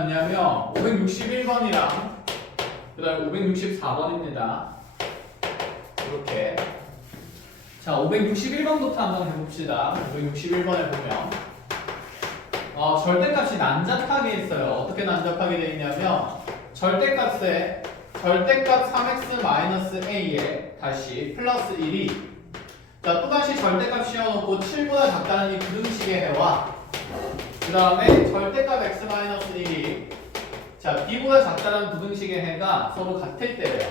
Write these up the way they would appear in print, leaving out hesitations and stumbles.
나왔냐면 561번이랑 그 다음에 564번입니다. 이렇게. 자, 561번부터 한번 해봅시다. 561번에 보면 절대값이 난잡하게 있어요. 어떻게 난잡하게 되어 있냐면 절대값 3x-a에 다시 플러스 1이 자, 또다시 절대값 씌워놓고 7보다 작다는 이 부등식의 해와 그 다음에 절대값 x-1이 자, b보다 작다는 부등식의 해가 서로 같을 때래요.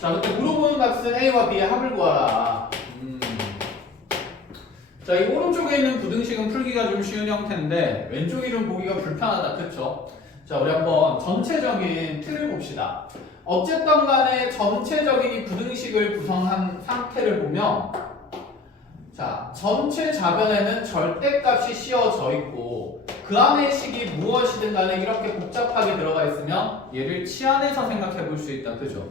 자, 그때 물어보는 값은 a와 b의 합을 구하라. 자, 이 오른쪽에 있는 부등식은 풀기가 좀 쉬운 형태인데 왼쪽이 좀 보기가 불편하다. 그쵸? 자, 우리 한번 전체적인 틀을 봅시다. 어쨌든 간에 전체적인 이 부등식을 구성한 상태를 보면 자, 전체 좌변에는 절대값이 씌워져 있고 그 안의 식이 무엇이든 간에 이렇게 복잡하게 들어가 있으면 얘를 치환해서 생각해 볼 수 있다. 그죠?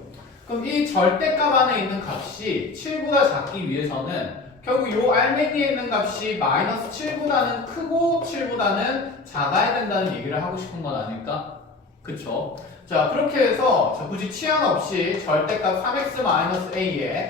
그럼 이 절대값 안에 있는 값이 7보다 작기 위해서는 결국 이 알맹이에 있는 값이 마이너스 7보다는 크고 7보다는 작아야 된다는 얘기를 하고 싶은 건 아닐까? 그쵸? 자, 그렇게 해서 자, 굳이 치환 없이 절대값 3x-a에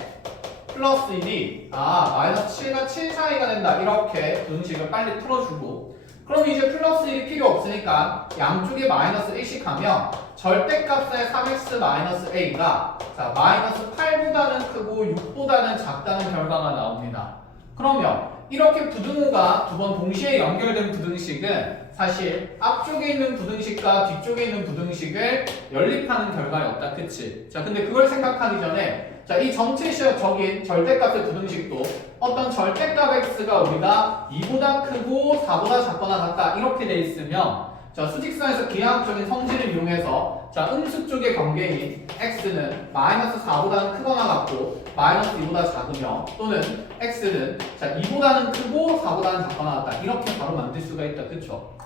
플러스 1이 마이너스 7과 7 사이가 된다. 이렇게 부등식을 빨리 풀어주고 그럼 이제 플러스 1이 필요 없으니까 양쪽에 마이너스 1씩 하면 절대값의 3x-a가 자, 마이너스 8보다는 크고 6보다는 작다는 결과가 나옵니다. 그러면 이렇게 부등호가 두 번 동시에 연결된 부등식은 사실 앞쪽에 있는 부등식과 뒤쪽에 있는 부등식을 연립하는 결과였다. 그치? 자, 근데 그걸 생각하기 전에 자, 이 전체적인 절대값의 부등식도 어떤 절대값 x가 우리가 2보다 크고 4보다 작거나 같다 이렇게 돼 있으면 자, 수직선에서 기하학적인 성질을 이용해서 자, 음수 쪽의 관계인 x는 마이너스 4보다는 크거나 같고 마이너스 2보다 작으며 또는 x는 자, 2보다는 크고 4보다는 작거나 같다 이렇게 바로 만들 수가 있다. 그쵸?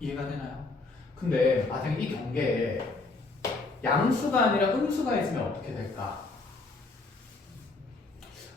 이해가 되나요? 근데 만약에 이 경계에 양수가 아니라 음수가 있으면 어떻게 될까?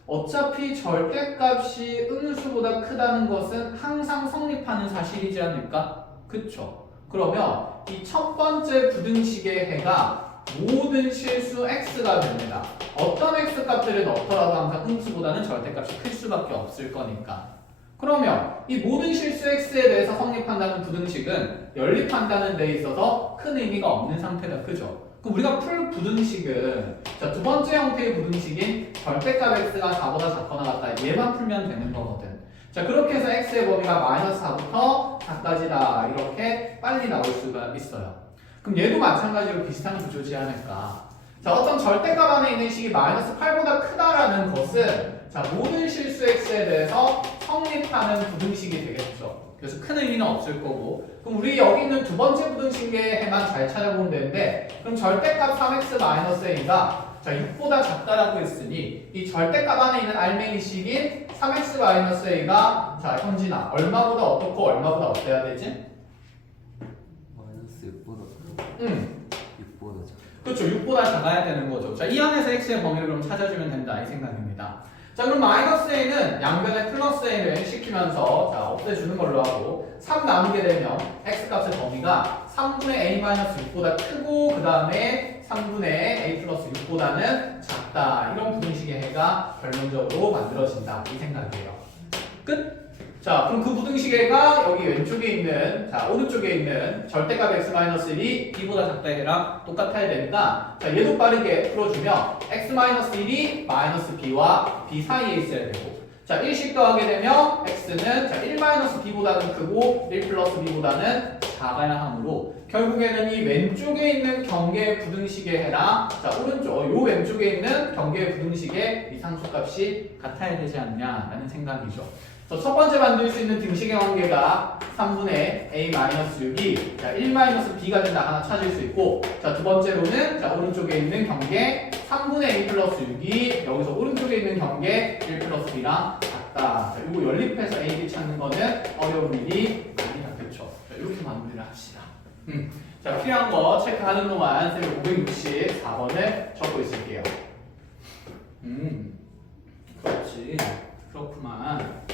어차피 절대값이 음수보다 크다는 것은 항상 성립하는 사실이지 않을까? 그쵸? 그러면 이 첫 번째 부등식의 해가 모든 실수 x가 됩니다. 어떤 x 값들을 넣더라도 항상 음수보다는 절대값이 클 수밖에 없을 거니까. 그러면 이 모든 실수 x에 대해서 성립한다는 부등식은 연립한다는 데 있어서 큰 의미가 없는 상태다. 그죠? 그럼 우리가 풀 부등식은 자, 두 번째 형태의 부등식인 절대값 x가 4보다 작거나 같다. 얘만 풀면 되는 거거든. 자, 그렇게 해서 x의 범위가 마이너스 4부터 4까지다. 이렇게 빨리 나올 수가 있어요. 그럼 얘도 마찬가지로 비슷한 구조지 않을까? 자, 어떤 절대값 안에 있는 식이 마이너스 8보다 크다라는 것은 자, 모든 실수 x에 대해서 성립하는 부등식이 되겠죠. 그래서 큰 의미는 없을 거고 그럼 우리 여기 있는 두 번째 부등식의 해만 잘 찾아보면 되는데 그럼 절대값 3x-a가 자, 6보다 작다라고 했으니 이 절대값 안에 있는 알맹이식인 3x-a가 자, 현진아 얼마보다 어떻고 얼마보다 어때야 되지? 마이너스 6보다 작고 6보다 작고 그렇죠. 6보다 작아야 되는 거죠. 자, 이 안에서 x의 범위를 그럼 찾아주면 된다 이 생각입니다. 자, 그럼 마이너스 a는 양변에 플러스 a를 시키면서 자, 없애주는 걸로 하고 3 남게 되면 x값의 범위가 3분의 a-6보다 크고 그 다음에 3분의 a 플러스 6보다는 작다. 이런 부등식의 해가 결론적으로 만들어진다. 이 생각이에요. 끝? 자, 그럼 그 부등식의 해가 여기 왼쪽에 있는 자, 오른쪽에 있는 절대값 x-1이 b보다 작다의 해랑 똑같아야 되니까 자, 얘도 빠르게 풀어주면 x-1이 마이너스 b와 b 사이에 있어야 되고 자, 1씩 더하게 되면 x는 자, 1-b보다는 크고 1 플러스 b보다는 작아야 하므로 결국에는 이 왼쪽에 있는 경계 부등식의 해랑 자, 오른쪽 요 왼쪽에 있는 경계 부등식의 이 상수값이 같아야 되지 않냐라는 생각이죠. 첫 번째 만들 수 있는 등식의 관계가 3분의 a-6이 자, 1-b가 된다 하나 찾을 수 있고 자, 두 번째로는 자, 오른쪽에 있는 경계 3분의 a 플러스 6이 여기서 오른쪽에 있는 경계 1 플러스 b랑 같다. 자, 이거 연립해서 a, b 찾는 거는 어려운 일이 아니다. 그렇죠? 자, 이렇게 마무리를 합시다. 자, 필요한 거 체크하는 동안 쌤이 564번을 적고 있을게요. 그렇지. 그렇구만.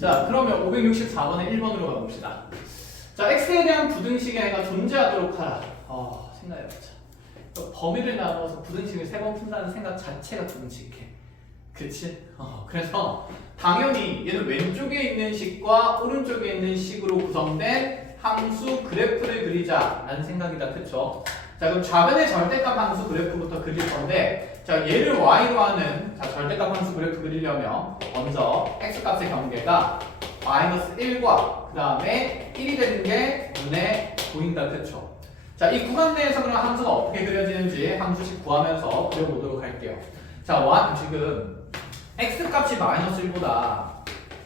자, 그러면 564번에 1번으로 가봅시다. 자, x에 대한 부등식의 해가 존재하도록 하라. 생각해보자. 범위를 나눠서 부등식을 3번 푼다는 생각 자체가 끔찍해. 그치? 그래서 당연히 얘는 왼쪽에 있는 식과 오른쪽에 있는 식으로 구성된 함수 그래프를 그리자라는 생각이다. 그쵸? 자, 그럼 좌변의 절대값 함수 그래프부터 그릴 건데, 자, 얘를 y로 하는 절대값 함수 그래프 그리려면 먼저 x값의 경계가 마이너스 1과 그 다음에 1이 되는 게 눈에 보인다. 그쵸? 자, 이 구간 내에서 그럼 함수가 어떻게 그려지는지 함수식 구하면서 그려보도록 할게요. 자, 지금 x값이 마이너스 1보다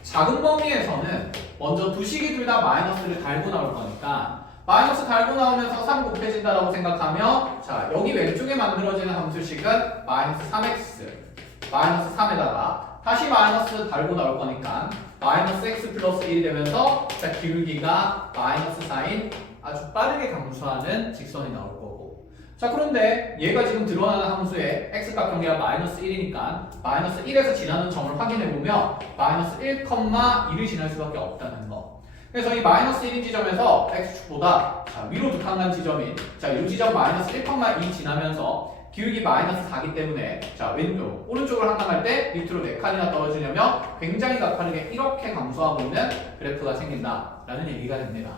작은 범위에서는 먼저 두 식이 둘 다 마이너스를 달고 나올 거니까 마이너스 달고 나오면서 3 곱해진다라고 생각하면 자, 여기 왼쪽에 만들어지는 함수식은 마이너스 3x 마이너스 3에다가 다시 마이너스 달고 나올 거니까 마이너스 x 플러스 1이 되면서 자, 기울기가 마이너스 4인 아주 빠르게 감소하는 직선이 나올 거고, 자, 그런데 얘가 지금 드러나는 함수의 x값 경계가 마이너스 1이니까 마이너스 1에서 지나는 점을 확인해보면 마이너스 1,1을 지날 수밖에 없다는 거. 그래서 이 마이너스 1인 지점에서 x축보다 위로 두 칸간 지점인 이 지점 마이너스 1,2 지나면서 기울기 마이너스 4기 때문에 자, 왼쪽, 오른쪽을 항상할 때 밑으로 4칸이나 떨어지려면 굉장히 가파르게 이렇게 감소하고 있는 그래프가 생긴다라는 얘기가 됩니다.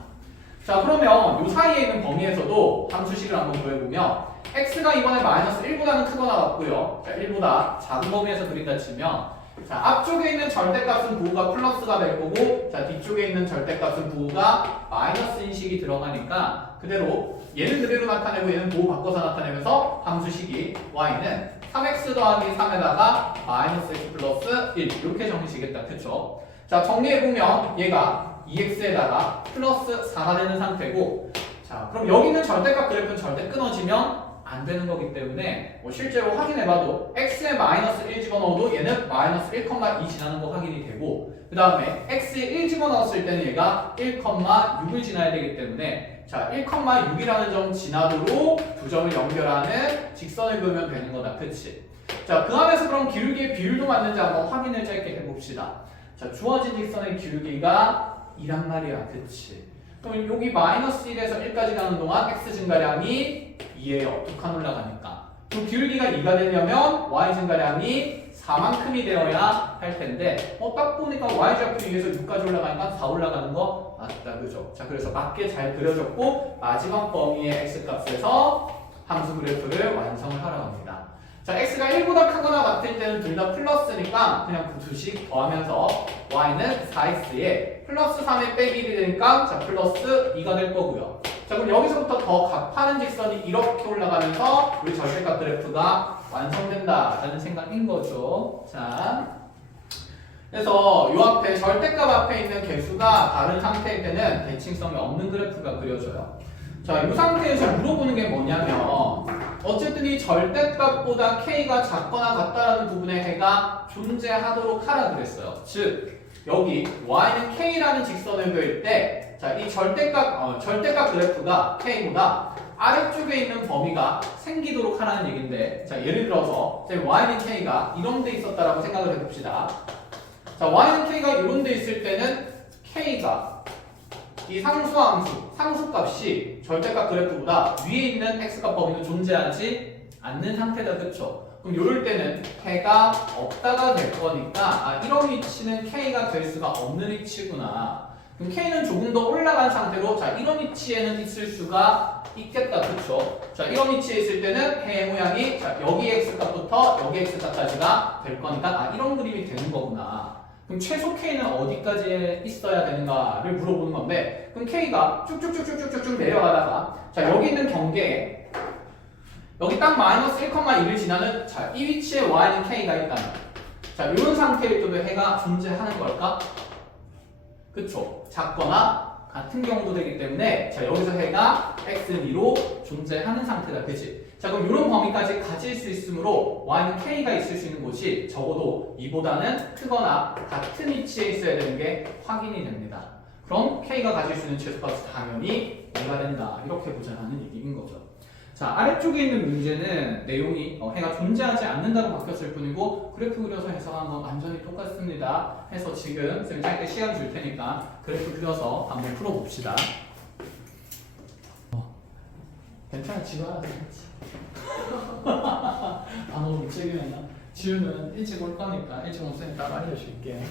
자, 그러면 이 사이에 있는 범위에서도 함수식을 한번 구해보면 x가 이번에 마이너스 1보다는 크거나 같고요. 자, 1보다 작은 범위에서 그린다 치면 자, 앞쪽에 있는 절대값은 부호가 플러스가 될 거고 자, 뒤쪽에 있는 절대값은 부호가 마이너스인 식이 들어가니까 그대로 얘는 그대로 나타내고 얘는 부호 바꿔서 나타내면서 함수식이 y는 3x 더하기 3에다가 마이너스 x 플러스 1 이렇게 정리시겠다. 그쵸? 자, 정리해보면 얘가 2x에다가 플러스 4가 되는 상태고, 자, 그럼 여기 있는 절대값 그래프는 절대 끊어지면 안 되는 거기 때문에 실제로 확인해봐도 x에 마이너스 1 집어넣어도 얘는 마이너스 1,2 지나는 거 확인이 되고, 그 다음에 x에 1 집어넣었을 때는 얘가 1,6을 지나야 되기 때문에 자, 1,6이라는 점 지나도록 두 점을 연결하는 직선을 그으면 되는 거다. 그치? 자, 그 안에서 그럼 기울기의 비율도 맞는지 한번 확인을 짧게 해봅시다. 자, 주어진 직선의 기울기가 2란 말이야. 그치? 그럼 여기 마이너스 1에서 1까지 가는 동안 x 증가량이 2예요. 두 칸 올라가니까. 그럼 기울기가 2가 되려면 y 증가량이 4만큼이 되어야 할 텐데 딱 보니까 y좌표 위에서 6까지 올라가니까 4 올라가는 거 맞다. 그죠? 자, 그래서 맞게 잘 그려졌고 마지막 범위의 x값에서 함수 그래프를 완성을 하러 갑니다. 자, x가 1보다 크거나 같을 때는 둘 다 플러스니까 그냥 그 두식 더하면서 y는 4x에 플러스 3에 빼기 1이 되니까 자, 플러스 2가 될 거고요. 자, 그럼 여기서부터 더 값하는 직선이 이렇게 올라가면서 우리 절대값 그래프가 완성된다라는 생각인 거죠. 자, 그래서 이 앞에 절대값 앞에 있는 개수가 다른 상태일 때는 대칭성이 없는 그래프가 그려져요. 자, 이 상태에서 물어보는 게 뭐냐면 어쨌든 이 절대값보다 k가 작거나 같다라는 부분의 해가 존재하도록 하라 그랬어요. 즉 여기 y는 k라는 직선을 그릴 때 자, 이 절대값 그래프가 k보다 아래쪽에 있는 범위가 생기도록 하라는 얘기인데 자, 예를 들어서 y는 k가 이런 데 있었다라고 생각을 해봅시다. 자, y는 k가 이런 데 있을 때는 k가 이 상수값이 절대값 그래프보다 위에 있는 x값 범위는 존재하지 않는 상태다. 그쵸? 그럼 이럴 때는 k가 없다가 될 거니까 이런 위치는 k가 될 수가 없는 위치구나. 그럼 k는 조금 더 올라간 상태로 자, 이런 위치에는 있을 수가 있겠다. 그쵸? 자, 이런 위치에 있을 때는 해의 모양이 자, 여기 x값부터 여기 x값까지가 될 거니까 이런 그림이 되는 거구나. 그럼 최소 k는 어디까지 있어야 되는가를 물어보는 건데 그럼 k가 쭉쭉쭉쭉쭉쭉 내려가다가 자, 여기 있는 경계에 여기 딱 마이너스 1,1을 지나는 자, 이 위치에 y는 k가 있다면 자, 이런 상태일 때도 해가 존재하는 걸까? 그쵸? 작거나 같은 경우도 되기 때문에 자, 여기서 해가 x는 2로 존재하는 상태다. 그치? 자, 그럼 이런 범위까지 가질 수 있으므로 y는 k가 있을 수 있는 곳이 적어도 2보다는 크거나 같은 위치에 있어야 되는 게 확인이 됩니다. 그럼 k가 가질 수 있는 최소값은 당연히 2가 된다. 이렇게 보자는 얘기인 거죠. 자, 아래쪽에 있는 문제는 내용이 해가 존재하지 않는다고 바뀌었을 뿐이고 그래프 그려서 해석한 건 완전히 똑같습니다. 해서 지금 쌤이 짧게 시간 줄 테니까 그래프 그려서 한번 풀어봅시다. 괜찮아, 지금 알아서 했지. 너무 무책임했나? 지우는 일찍 올 거니까 일찍 오면 쌤이 따로 알려줄게.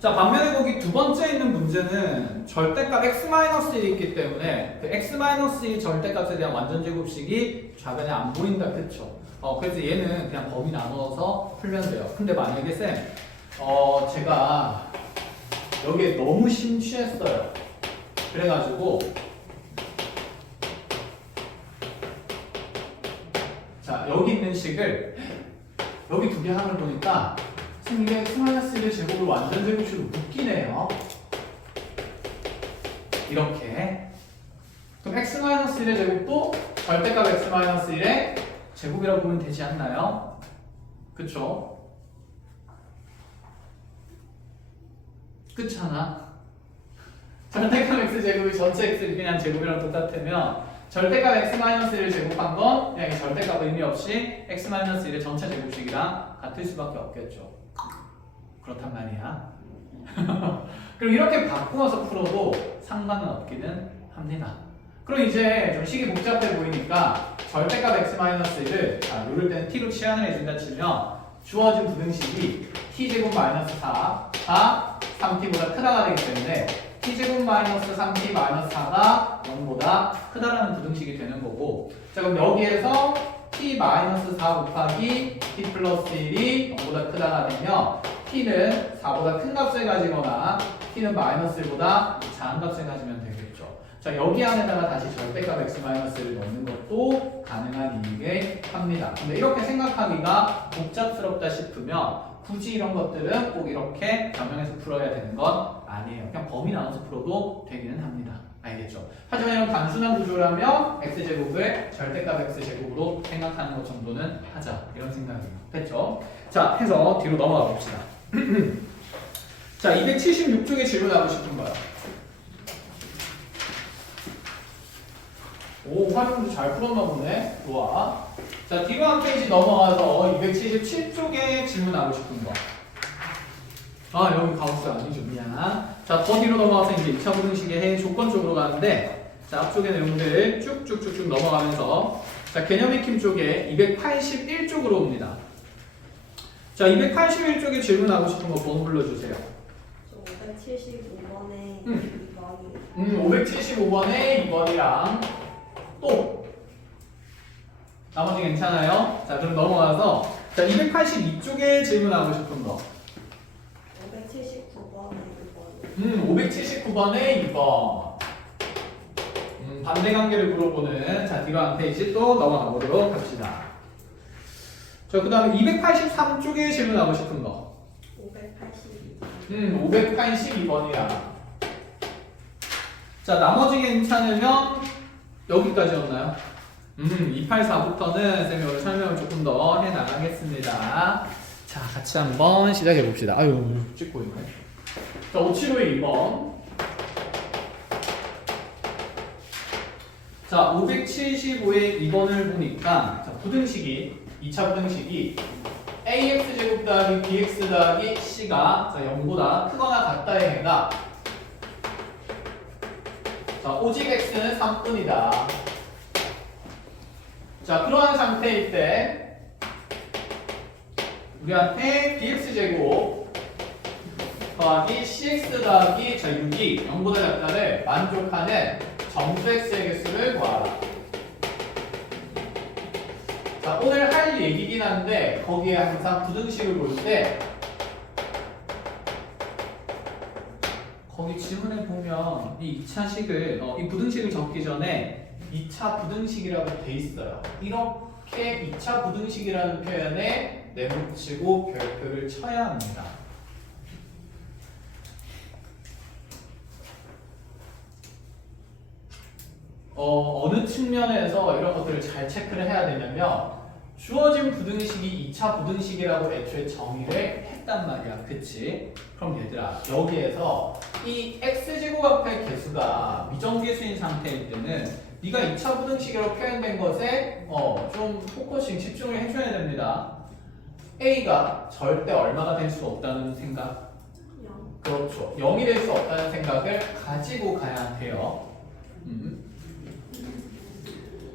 자, 반면에 거기 두 번째 있는 문제는 절대값 x-1이 있기 때문에 그 x-1 절대값에 대한 완전 제곱식이 좌변에 안 보인다, 그쵸? 그래서 얘는 그냥 범위 나눠서 풀면 돼요. 근데 만약에 쌤, 제가 여기에 너무 심취했어요. 그래가지고 자, 여기 있는 식을 여기 두 개 항을 보니까 이게 x-1의 제곱을 완전 제곱식으로 묶이네요. 이렇게. 그럼 x-1의 제곱도 절대값 x-1의 제곱이라고 보면 되지 않나요? 그쵸? 그렇잖아. 절대값 x제곱이 전체 x를 그냥 제곱이랑 똑같으면 절대값 x-1을 제곱한 건 그냥 절대값 의미 없이 x-1의 전체 제곱식이랑 같을 수밖에 없겠죠. 그렇단 말이야. 그럼 이렇게 바꾸어서 풀어도 상관은 없기는 합니다. 그럼 이제 좀 식이 복잡해 보이니까 절대값 x-1을 누를 때는 t로 치환을 해준다 치면 주어진 부등식이 t제곱 마이너스 4가 3t보다 크다가 되기 때문에 t제곱 마이너스 3t 마이너스 4가 0보다 크다라는 부등식이 되는 거고, 자 그럼 여기에서 t 마이너스 4 곱하기 t 플러스 1이 0보다 크다가 되면 t는 4보다 큰 값을 가지거나 t는 마이너스 1보다 작은 값을 가지면 되겠죠. 자 여기 안에다가 다시 절대값 x-를 넣는 것도 가능한 일이게 합니다. 근데 이렇게 생각하기가 복잡스럽다 싶으면 굳이 이런 것들은 꼭 이렇게 변형해서 풀어야 되는 건 아니에요. 그냥 범위 나눠서 풀어도 되기는 합니다. 알겠죠? 하지만 이런 단순한 구조라면 x제곱을 절대값 x제곱으로 생각하는 것 정도는 하자. 이런 생각이에요. 됐죠? 자, 해서 뒤로 넘어가 봅시다. 자, 276쪽에 질문하고 싶은 거요. 오, 활용도 잘 풀었나 보네. 좋아. 자, 뒤로 한 페이지 넘어가서 277쪽에 질문하고 싶은 거. 여기 가우스 아니죠. 미안. 자, 더 뒤로 넘어가서 이제 2차 부등식의 해 조건 쪽으로 가는데, 자, 앞쪽의 내용들 쭉쭉쭉쭉 넘어가면서, 자, 개념 익힘 쪽에 281쪽으로 옵니다. 자, 281쪽에 질문하고 싶은 거 번호 불러주세요. 저 575번에 2번이요. 575번에 2번이랑 또 나머지 괜찮아요? 자, 그럼 넘어가서 자, 282쪽에 질문하고 싶은 거. 579번에 2번이요. 579번에 2번. 반대 관계를 물어보는 자, 뒤로 한 페이지 또 넘어가 보도록 합시다. 자, 그 다음에 283쪽에 질문하고 싶은 거. 582번. 582번이야. 자, 나머지 괜찮으면 여기까지였나요? 284부터는 쌤이 오늘 설명을 조금 더 해나가겠습니다. 자, 같이 한번 시작해 봅시다. 아유, 찍고 있네. 자, 575의 2번. 자, 575의 2번을 보니까 자, 부등식이 2차 부등식이 ax제곱 더하기 bx 더하기 c가 0보다 크거나 같다의 해가 자, 오직 x는 3뿐이다. 자, 그러한 상태일 때 우리한테 bx제곱 더하기 cx 더하기 6이 0보다 작다를 만족하는 정수 x의 개수를 구하라. 자, 오늘 할 얘기긴 한데 거기에 항상 부등식을 볼 때 거기 지문에 보면 이 2차식을 이 부등식을 적기 전에 2차 부등식이라고 돼 있어요. 이렇게 2차 부등식이라는 표현에 내붙이고 별표를 쳐야 합니다. 어느 측면에서 이런 것들을 잘 체크를 해야 되냐면 주어진 부등식이 2차 부등식이라고 애초에 정의를 했단 말이야. 그치? 그럼 얘들아 여기에서 이 x제곱 앞의 개수가 미정계수인 상태일 때는 네가 2차 부등식으로 표현된 것에 좀 포커싱 집중을 해줘야 됩니다. A가 절대 얼마가 될 수 없다는 생각. 그렇죠. 0이 될 수 없다는 생각을 가지고 가야 돼요.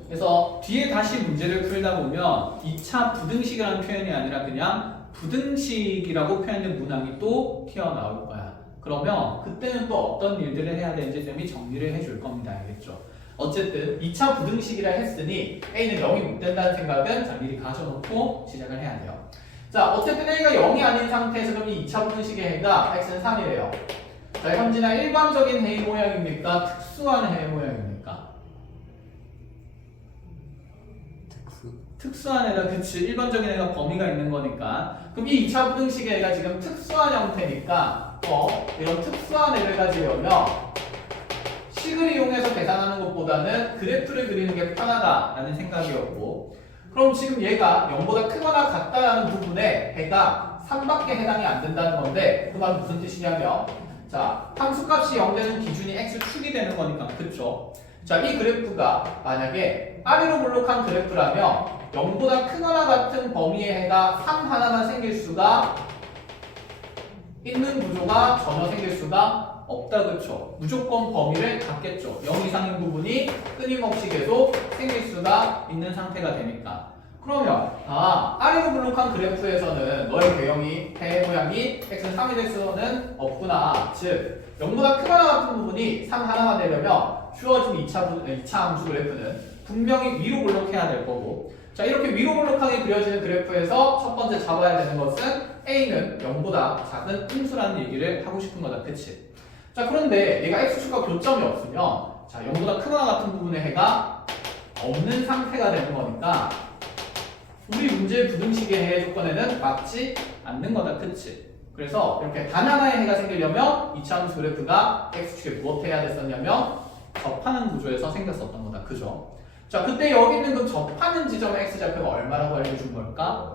그래서 뒤에 다시 문제를 풀다 보면 2차 부등식이라는 표현이 아니라 그냥 부등식이라고 표현된 문항이 또 튀어나올 거야. 그러면 그때는 또 어떤 일들을 해야 되는지 쌤이 정리를 해줄 겁니다. 알겠죠? 어쨌든 2차 부등식이라 했으니 A는 0이 못 된다는 생각은 자, 미리 가져놓고 시작을 해야 돼요. 자, 어쨌든 A가 0이 아닌 상태에서 그럼 이 2차 부등식의 해가 X는 3이래요. 자, 현진아 일반적인 해의 모양입니까? 특수한 해의 모양입니까? 특수한 애가 그치 일반적인 애가 범위가 있는 거니까 그럼 이 2차 부등식의 애가 지금 특수한 형태니까 이런 특수한 애를 가지려면 식을 이용해서 계산하는 것보다는 그래프를 그리는 게 편하다라는 생각이었고 그럼 지금 얘가 0보다 크거나 같다라는 부분에 해가 3밖에 해당이 안 된다는 건데 그 말은 무슨 뜻이냐면 자 함수값이 0 되는 기준이 x축이 되는 거니까 그쵸? 자, 이 그래프가 만약에 아래로 볼록한 그래프라면 0보다 크거나 같은 범위의 해가 3 하나만 생길 수가 있는 구조가 전혀 생길 수가 없다 그쵸? 무조건 범위를 갖겠죠. 0 이상인 부분이 끊임없이 계속 생길 수가 있는 상태가 되니까 그러면 아래로 볼록한 그래프에서는 너의 개형이 해 모양이 x는 3이 될 수는 없구나. 즉 0보다 크거나 같은 부분이 3 하나만 되려면 주어진 2차 함수 그래프는 분명히 위로 볼록해야 될 거고 자 이렇게 위로 볼록하게 그려지는 그래프에서 첫 번째 잡아야 되는 것은 A는 0보다 작은 음수라는 얘기를 하고 싶은 거다. 그치? 자 그런데 얘가 X축과 교점이 없으면 자 0보다 크거나 같은 부분의 해가 없는 상태가 되는 거니까 우리 문제의 부등식의 해 조건에는 맞지 않는 거다. 그치? 그래서 이렇게 단 하나의 해가 생기려면 2차 함수 그래프가 X축에 무엇 해야 됐었냐면 접하는 구조에서 생겼었던 거다. 그죠? 자, 그때 여기 있는 그 접하는 지점의 X좌표가 얼마라고 알려준 걸까?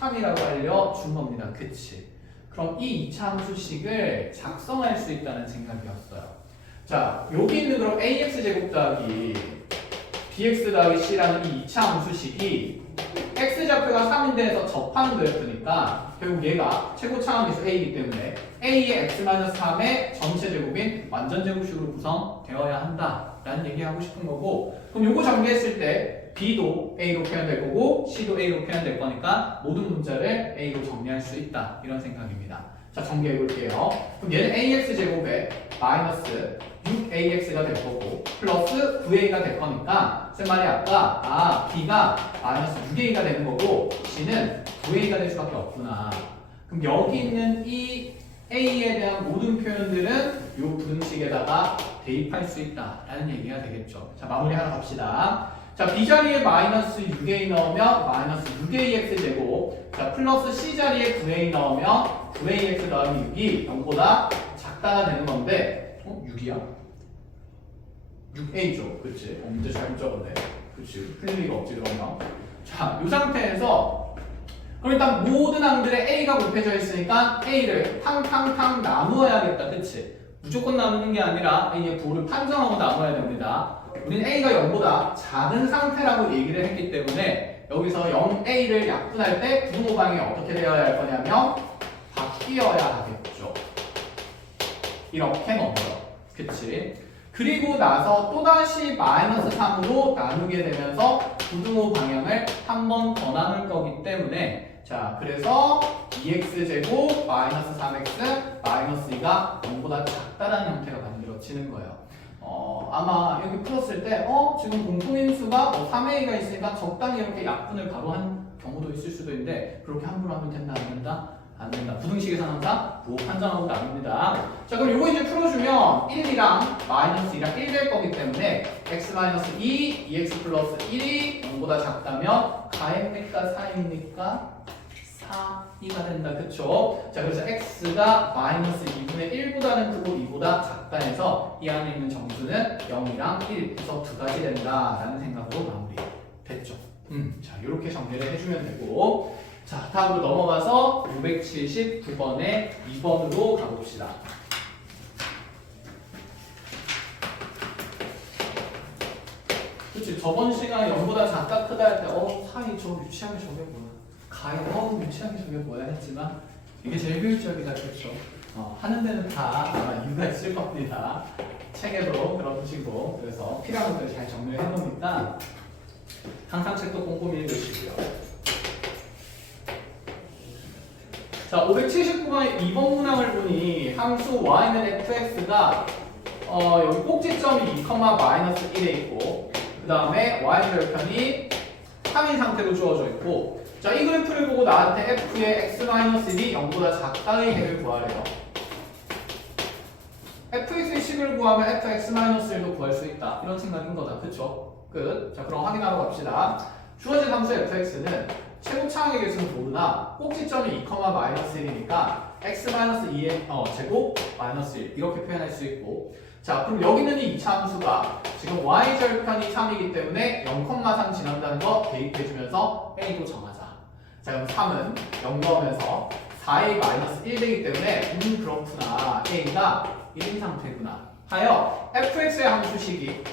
3이라고 알려준 겁니다. 그치? 그럼 이 2차 함수식을 작성할 수 있다는 생각이었어요. 자, 여기 있는 그럼 AX제곱 더하기 BX 더하기 C라는 이 2차 함수식이 X좌표가 3인데 해서 접하는 그래프니까 결국 얘가 최고 차함계수 A이기 때문에 A의 X-3의 전체 제곱인 완전 제곱식으로 구성되어야 한다라는 얘기하고 싶은 거고 그럼 요거 전개했을 때 B도 A로 표현될 거고 C도 A로 표현될 거니까 모든 문자를 A로 정리할 수 있다 이런 생각입니다. 자 정리해 볼게요. 그럼 얘는 AX제곱에 마이너스 6AX가 될 거고 플러스 9A가 될 거니까 쌤 말이 아까 B가 마이너스 6A가 되는 거고 C는 9A가 될 수밖에 없구나. 그럼 여기 있는 이 A에 대한 모든 표현들은 이 부등식에다가 대입할 수 있다라는 얘기가 되겠죠. 자 마무리하러 갑시다. 자 B 자리에 마이너스 6A 넣으면 마이너스 6AX 제곱 자 플러스 C 자리에 9A 넣으면 9AX 더하기 6이 0보다 작다가 되는 건데 6이야? 6A죠. 그치? 문제 잘못 적었네. 그치? 틀릴 리가 없지 그러면. 자, 이 상태에서 그럼 일단 모든 항들에 A가 곱해져 있으니까 A를 탕탕탕 나누어야겠다. 그치? 무조건 나누는 게 아니라 A의 부호를 판정하고 나눠야 됩니다. 우리는 A가 0보다 작은 상태라고 얘기를 했기 때문에 여기서 0A를 약분할 때 부등호 방향이 어떻게 되어야 할 거냐면 바뀌어야 하겠죠. 이렇게 넣어요. 그치? 그리고 나서 또다시 마이너스 3으로 나누게 되면서 부등호 방향을 한 번 더 나눌 거기 때문에 자 그래서 2x제곱 마이너스 3x 마이너스 2가 0보다 작다라는 형태가 만들어지는 거예요. 아마 여기 풀었을 때 지금 공통인수가 3a가 있으니까 적당히 이렇게 약분을 바로 한 경우도 있을 수도 있는데 그렇게 함부로 하면 된다 안 된다? 안 된다. 부등식에서는 항상 부호 판정하고 나눕니다. 자 그럼 요거 이제 풀어주면 1이랑 마이너스 2랑 1 될 거기 때문에 x 마이너스 2, 2x 플러스 1이 0보다 작다면 가입니까? 사입니까? 4이가 된다. 그쵸? 자 그래서 x가 마이너스 2분의 1보다는 크고 2보다 작다 해서 이 안에 있는 정수는 0이랑 1 해서 두 가지 된다라는 생각으로 마무리 됐죠. 자 이렇게 정리를 해주면 되고 자 다음으로 넘어가서 679번에 2번으로 가봅시다. 그치. 저번 시간에 0보다 작다 크다 할 때 사이 저 유치하게 저게 뭐야. 가에 유치하게 저게 뭐야 했지만 이게 제일 효율적이다. 그쵸. 하는 데는 다 아마 이유가 있을 겁니다. 책에도 그런 식으로. 그래서 필요한 것들 잘 정리를 해놓으니까 항상 책도 꼼꼼히 읽으시고요. 자, 579번의 2번 문항을 보니 함수 y는 fx가 여기 꼭지점이 2,-1에 있고 그 다음에 y 절편이 3인 상태로 주어져 있고 자, 이 그래프를 보고 나한테 f의 x-1이 0보다 작다의 해를 구하래요. fx의 식을 구하면 fx-1도 구할 수 있다. 이런 생각인 거다. 그쵸? 끝. 자, 그럼 확인하러 갑시다. 주어진 함수 fx는 최고차항의 개수는 모르나 꼭지점이 2,-1이니까 x-2의 제곱 마이너스 1 이렇게 표현할 수 있고 자, 그럼 여기 있는 이 2차 함수가 지금 y절편이 3이기 때문에 0,3 지난다는 거 대입해주면서 a도 정하자. 자, 그럼 3은 0 넣으면서 4a 마이너스 1 되기 때문에 그렇구나. a가 1인 상태구나. 하여 fx의 함수식이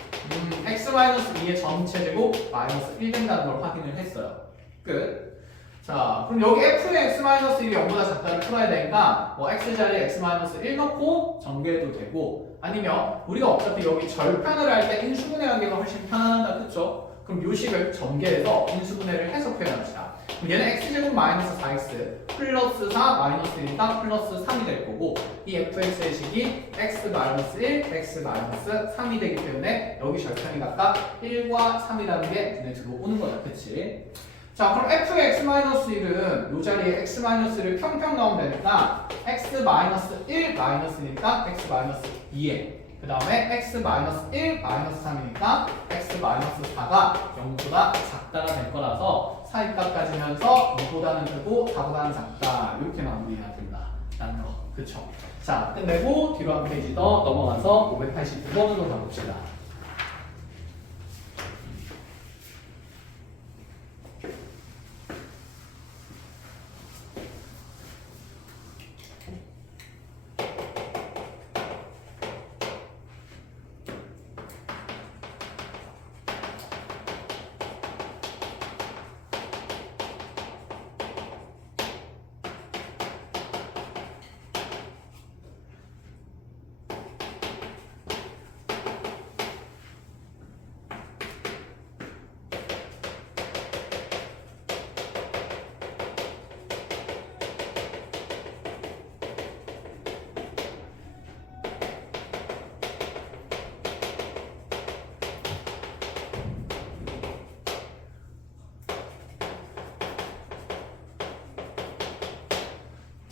x-2의 전체 제곱 마이너스 1 된다는 걸 확인을 했어요. 끝. 자, 그럼 여기 f의 x-1이 0보다 작다를 풀어야 되니까 뭐 x 자리에 x-1 넣고 전개해도 되고 아니면 우리가 어차피 여기 절편을 할 때 인수분해하기가 훨씬 편하다. 그쵸? 그럼 요 식을 전개해서 인수분해를 해서 표현합시다. 그럼 얘는 x제곱 마이너스 4x 플러스 4 마이너스 1이니까 플러스 3이 될 거고 이 fx의 식이 x 마이너스 1, x 마이너스 3이 되기 때문에 여기 절편이 각각 1과 3이라는 게 눈에 들어오는 거다. 그치? 자, 그럼 f의 x-1은 요 자리에 x-를 평평 넣으면 되니까 x-1 마이너스니까 x-2에 그 다음에 x-1 마이너스 3이니까 x-4가 0보다 작다가 될 거라서 사이값 가지면서 2보다는 크고 4보다는 작다 이렇게 마무리해야 된다 라는 거. 그쵸? 자, 끝내고 뒤로 한 페이지 더 넘어가서 589번으로 가봅시다.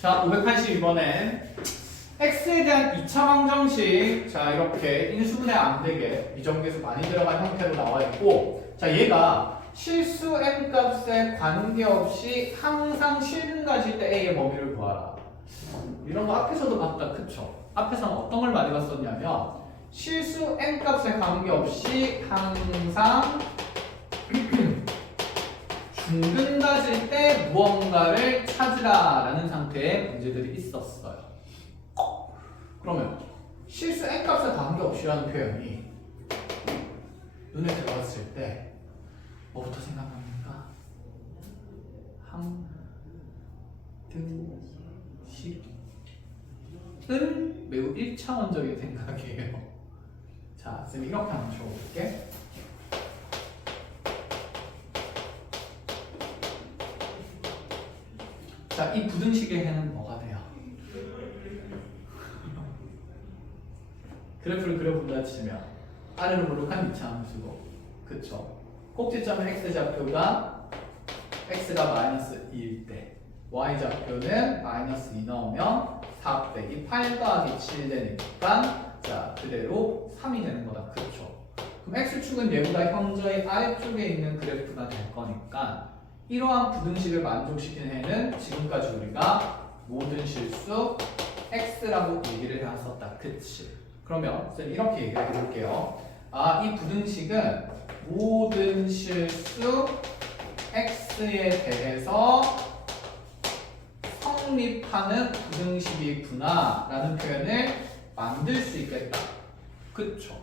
자, 582번엔 x에 대한 2차 방정식 자 이렇게 인수분해 안 되게 미정계수 많이 들어간 형태로 나와 있고 자 얘가 실수 n 값에 관계없이 항상 실근 가질 때 a의 범위를 구하라. 이런 거 앞에서도 봤다. 그쵸? 앞에서는 어떤 걸 많이 봤었냐면 실수 n 값에 관계없이 항상 중근 가질 때 무언가를 찾으라라는 상태의 문제들이 있었어요. 그러면 실수 n 값에 관계없이라는 표현이 눈에 들어왔을 때 뭐부터 생각합니까? 함등식은 매우 1차원적인 생각이에요. 자, 쌤이 이렇게 한번 적어볼게. 자, 이 부등식의 해는 뭐가 돼요? 그래프를 그려본다 치면 아래로 볼록한 2차 함수고 그쵸? 꼭지점의 x좌표가 x가 마이너스 2일 때 y좌표는 마이너스 2 넣으면 4 빼기 8 더하기 7 되니까 자 그대로 3이 되는 거다. 그쵸? 그럼 x축은 얘보다 현저히 아래쪽에 있는 그래프가 될 거니까 이러한 부등식을 만족시킨 해는 지금까지 우리가 모든 실수 x라고 얘기를 해왔었다. 그치? 그러면 쌤 이렇게 얘기를 해볼게요. 아, 이 부등식은 모든 실수 x에 대해서 성립하는 부등식이구나 라는 표현을 만들 수 있겠다. 그쵸?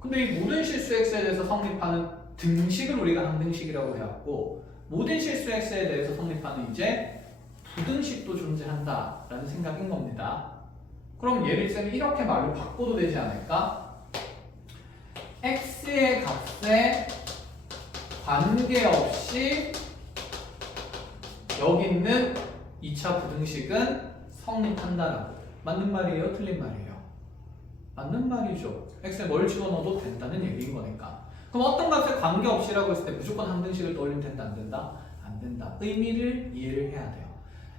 근데 이 모든 실수 x에 대해서 성립하는 등식을 우리가 항등식이라고 해왔고 모든 실수 x에 대해서 성립하는 이제 부등식도 존재한다라는 생각인 겁니다. 그럼 얘를 쌤이 이렇게 말로 바꿔도 되지 않을까? x의 값에 관계없이 여기 있는 2차 부등식은 성립한다라고. 맞는 말이에요? 틀린 말이에요? 맞는 말이죠. x에 뭘 집어넣어도 된다는 얘기인 거니까. 그럼 어떤 값에 관계없이라고 했을 때 무조건 항등식을 떠올리면 된다 안 된다? 안 된다. 의미를 이해를 해야 돼요.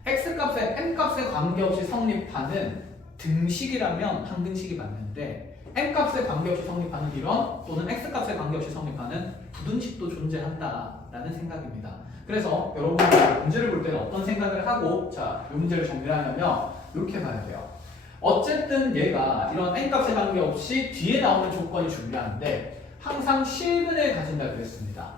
x값에 n값에 관계없이 성립하는 등식이라면 항등식이 맞는데 n값에 관계없이 성립하는 이런 또는 x값에 관계없이 성립하는 부등식도 존재한다라는 생각입니다. 그래서 여러분들 문제를 볼 때는 어떤 생각을 하고 자, 이 문제를 정리를 하냐면 이렇게 봐야 돼요. 어쨌든 얘가 이런 n값에 관계없이 뒤에 나오는 조건이 중요한데 항상 실근을 가진다 그랬습니다.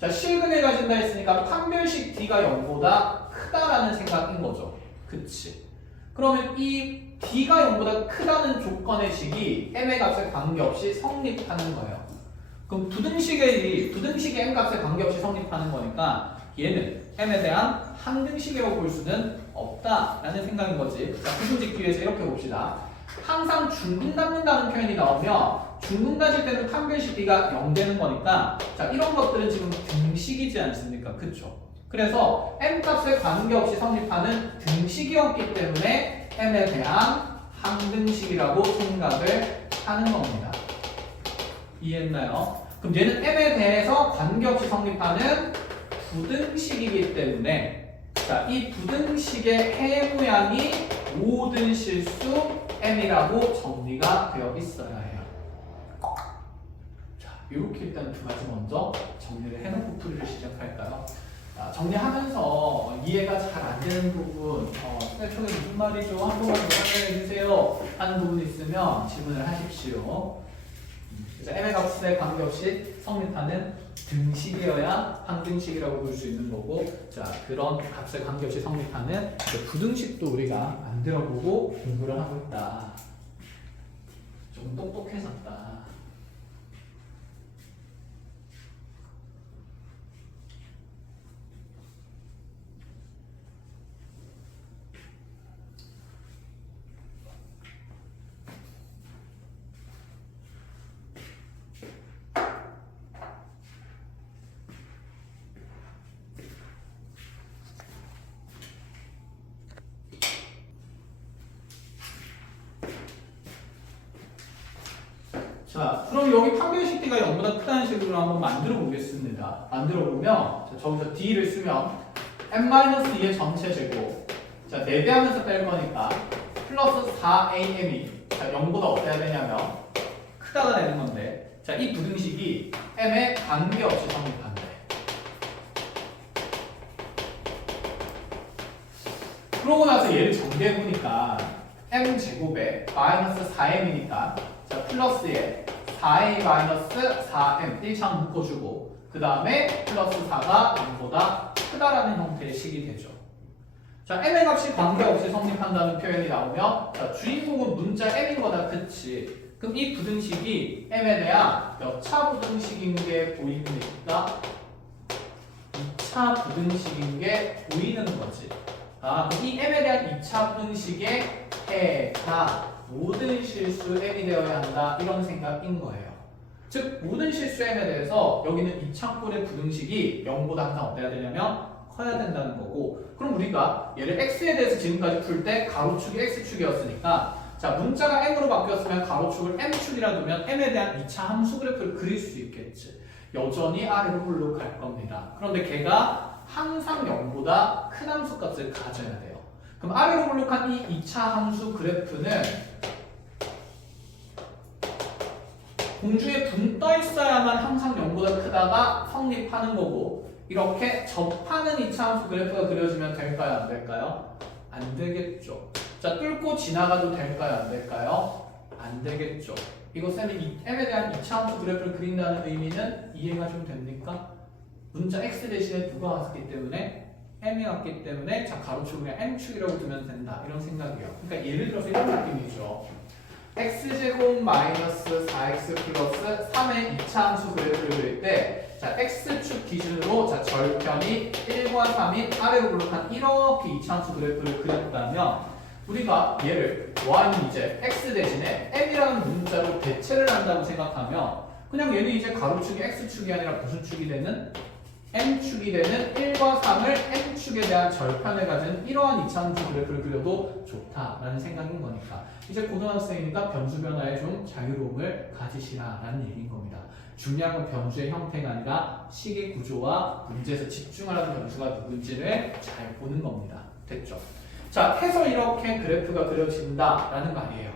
자, 실근을 가진다 했으니까 판별식 d가 0보다 크다라는 생각인 거죠. 그치? 그러면 이 d가 0보다 크다는 조건의 식이 m의 값에 관계없이 성립하는 거예요. 그럼 부등식의 n값에 관계없이 성립하는 거니까 얘는 m에 대한 항등식이라고 볼 수는 없다라는 생각인 거지. 자, 부등식 뒤에서 이렇게 봅시다. 항상 중근 갖는다는 표현이 나오면 중근 가질 때는 판별식 d가 0 되는 거니까 자, 이런 것들은 지금 등식이지 않습니까? 그쵸? 그래서 m값에 관계없이 성립하는 등식이었기 때문에 m에 대한 항등식이라고 생각을 하는 겁니다. 이해했나요? 그럼 얘는 m에 대해서 관계없이 성립하는 부등식이기 때문에 자, 이 부등식의 해 모양이 모든 실수 m이라고 정리가 되어 있어야 해요. 자, 이렇게 일단 두 가지 먼저 정리를 해놓고 풀이를 시작할까요? 자, 정리하면서 이해가 잘 안 되는 부분, 저게 무슨 말이죠? 한 번만 더 설명해 주세요. 하는 부분 있으면 질문을 하십시오. 그래서 m의 값에 관계없이 성립하는 등식이어야 항등식이라고 볼 수 있는 거고, 자, 그런 값에 관계없이 성립하는 부등식도 우리가 만들어보고 공부를 하고 있다. 좀 똑똑해졌다. 자, 그럼 여기 판별식 d가 0보다 크다는 식으로 한번 만들어 보겠습니다. 만들어 보면 자, 저기서 d를 쓰면 n-2의 전체 제곱 자, 4배 하면서 뺄 거니까 플러스 4am이 자, 0보다 어때야 되냐면 크다가 되는 건데 자, 이 부등식이 m에 관계없이 성립한대. 그러고 나서 얘를 정리해보니까 m제곱에 마이너스 4m이니까 자, 플러스에 4a 마이너스 4m 1창 묶어주고 그 다음에 플러스 4가 0보다 크다라는 형태의 식이 되죠. 자, m의 값이 관계없이 성립한다는 표현이 나오면 자, 주인공은 문자 m인 거다. 그치? 그럼 이 부등식이 m에 대한 몇 차 부등식인 게 보입니까? 2차 부등식인 게 보이는 거지. 아, 그럼 이 m에 대한 2차 부등식의 해가 모든 실수 m이 되어야 한다 이런 생각인 거예요. 즉 모든 실수 m에 대해서 여기는 이 창꼴의 부등식이 0보다 항상 어때야 되냐면 커야 된다는 거고 그럼 우리가 얘를 x에 대해서 지금까지 풀 때 가로축이 x축이었으니까 자 문자가 m으로 바뀌었으면 가로축을 m축이라 두면 m에 대한 2차 함수 그래프를 그릴 수 있겠지. 여전히 아래로 흘러갈 겁니다. 그런데 걔가 항상 0보다 큰 함수 값을 가져야 돼요. 그럼 아래로 볼록한 이 2차 함수 그래프는 공중에 붕 떠 있어야만 항상 0보다 크다가 성립하는 거고 이렇게 접하는 2차 함수 그래프가 그려지면 될까요? 안 될까요? 안 되겠죠. 자, 뚫고 지나가도 될까요? 안 될까요? 안 되겠죠. 이거 쌤이 m에 대한 2차 함수 그래프를 그린다는 의미는 이해가 좀 됩니까? 문자 x 대신에 누가 왔기 때문에 m이 왔기 때문에 자 가로축을 그냥 m축이라고 두면 된다 이런 생각이에요. 그러니까 예를 들어서 이런 느낌이죠. x제곱 마이너스 4x 플러스 3의 2차 함수 그래프를 그릴 때, 자, x축 기준으로 자, 절편이 1과 3인 아래로 블록한 이렇게 2차 함수 그래프를 그렸다면, 우리가 얘를 y는 이제 x 대신에 m이라는 문자로 대체를 한다고 생각하면, 그냥 얘는 이제 가로축이 x축이 아니라 무슨 축이 되는? m축이 되는 1과 3을 m축에 대한 절편을 가진 이러한 2차 함수 그래프를 그려도 좋다라는 생각인 거니까, 이제 고등학생이니까 변수 변화에 좀 자유로움을 가지시라라는 얘기인 겁니다. 중요한 건 변수의 형태가 아니라 식의 구조와 문제에서 집중하라는 변수가 누군지를 잘 보는 겁니다. 됐죠? 자, 해서 이렇게 그래프가 그려진다라는 말이에요.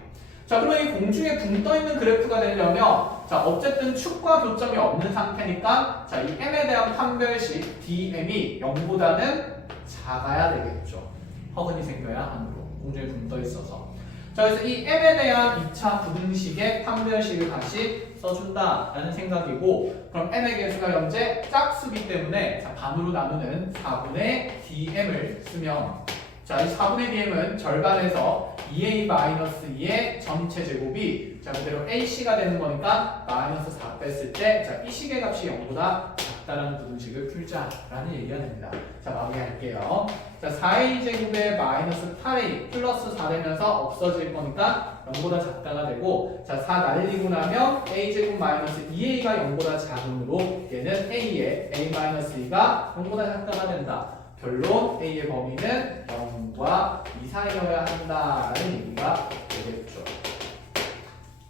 자, 그러면 이 공중에 붕 떠있는 그래프가 되려면, 자, 어쨌든 축과 교점이 없는 상태니까, 자, 이 m에 대한 판별식 dm이 0보다는 작아야 되겠죠. 허근이 생겨야 하므로 공중에 붕 떠있어서. 자, 그래서 이 m에 대한 2차 부등식의 판별식을 다시 써준다라는 생각이고, 그럼 m의 개수가 현재 짝수기 때문에 자, 반으로 나누는 4분의 dm을 쓰면, 자, 이 4분의 dm은 절반에서 2a-2의 전체 제곱이 자, 그대로 ac가 되는 거니까 마이너스 4 뺐을 때, 자, 이 식의 값이 0보다 작다라는 부등식을 풀자라는 얘기가 됩니다. 자, 마무리할게요. 자, 4a 제곱에 마이너스 8a 플러스 4 되면서 없어질 거니까 0보다 작다가 되고, 자, 4 날리고 나면 a 제곱 마이너스 2a가 0보다 작으므로 얘는 a의 a-2가 0보다 작다가 된다. 결론 a의 범위는 0과 2 사이여야 한다라는 얘기가 되겠죠.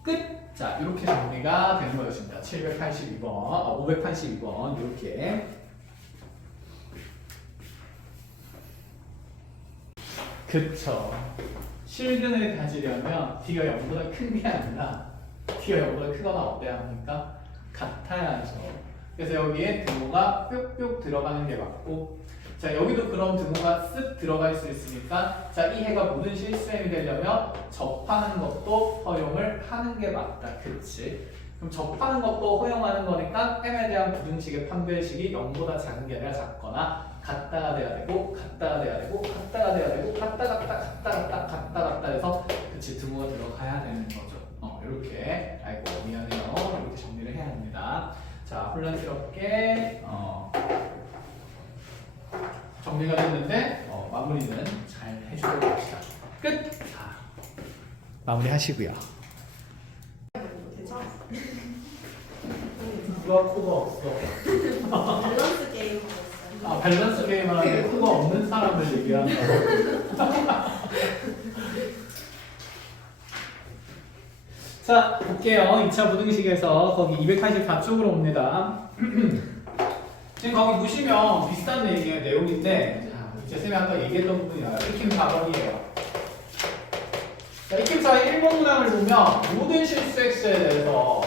끝! 자, 이렇게 정리가 되는 거였습니다. 782번, 582번 이렇게. 그쵸. 실근을 가지려면 D가 0보다 큰 게 아니라 D가 0보다 크거나 어때야 합니까? 같아야죠. 그래서 여기에 등호가 뾱뾱 들어가는 게 맞고, 자, 여기도 그런 등호가 쓱 들어갈 수 있으니까, 자, 이 해가 모든 실수행이 되려면 접하는 것도 허용을 하는 게 맞다. 그치? 그럼 접하는 것도 허용하는 거니까 m에 대한 부등식의 판별식이 0보다 작은 게 아니라 작거나 같다가 돼야 되고, 같다가 돼야 되고, 같다가 돼야 되고, 같다 해서, 그치, 등호가 들어가야 되는 거죠. 이렇게. 아이고, 미안해요. 이렇게 정리를 해야 합니다. 자, 혼란스럽게, 정리가 됐는데 마무리는 잘 해주도록 합시다. 끝! 자, 마무리 하시고요. 괜찮았어. 누가 코가 없어? 밸런스 게임 하고 있어요. 밸런스 게임을 하는데 코가 없는 사람을 얘기한다고? 자, 볼게요. 2차 부등식에서 거기 284쪽으로 옵니다. 지금 거기 보시면 비슷한 얘기의 내용인데, 자, 이제 쌤이 아까 얘기했던 부분이 나와요. 익힘 4번이에요. 자, 익힘 4의 1번 문항을 보면 모든 실수 x에 대해서,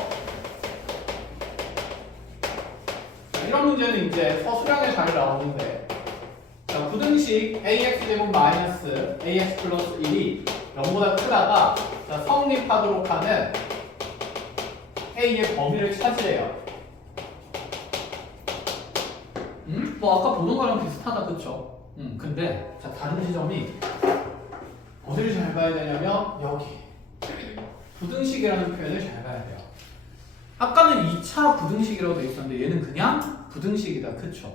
자, 이런 문제는 이제 서술형에 잘 나오는데, 자, 부등식 ax제곱 마이너스 ax 플러스 1이 0보다 크다가, 자, 성립하도록 하는 a의 범위를 찾으래요. 뭐 아까 보는 거랑 비슷하다, 그쵸? 근데 자, 다른 지점이 어디를 잘 봐야 되냐면 여기 부등식이라는 표현을 잘 봐야 돼요. 아까는 2차 부등식이라고 돼 있었는데 얘는 그냥 부등식이다, 그쵸?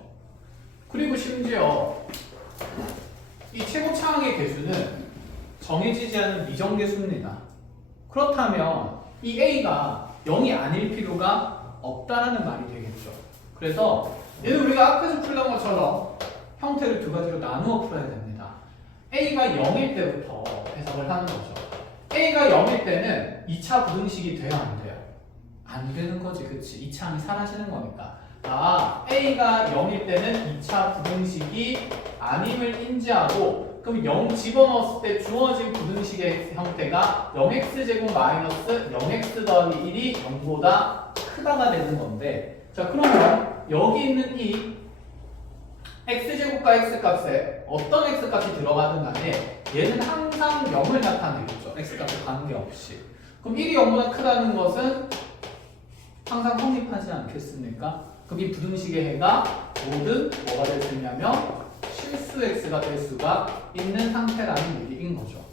그리고 심지어 이 최고차항의 개수는 정해지지 않은 미정계수입니다. 그렇다면 이 a가 0이 아닐 필요가 없다라는 말이 되겠죠. 그래서 얘는 우리가 앞에서 풀던 것처럼 형태를 두 가지로 나누어 풀어야 됩니다. a가 0일 때부터 해석을 하는 거죠. a가 0일 때는 2차 부등식이 돼야 안 돼요? 안 되는 거지, 그치? 2차항이 사라지는 거니까. a가 0일 때는 2차 부등식이 아님을 인지하고, 그럼 0 집어넣었을 때 주어진 부등식의 형태가 0x제곱 마이너스 0x 더하기 1이 0보다 크다가 되는 건데, 자, 그러면 여기 있는 이 x제곱과 x값에 어떤 x값이 들어가든 간에 얘는 항상 0을 나타내겠죠. x값에 관계없이. 그럼 1이 0보다 크다는 것은 항상 성립하지 않겠습니까? 그럼 이 부등식의 해가 모든 뭐가 될 수 있냐면 실수 x가 될 수가 있는 상태라는 얘기인 거죠.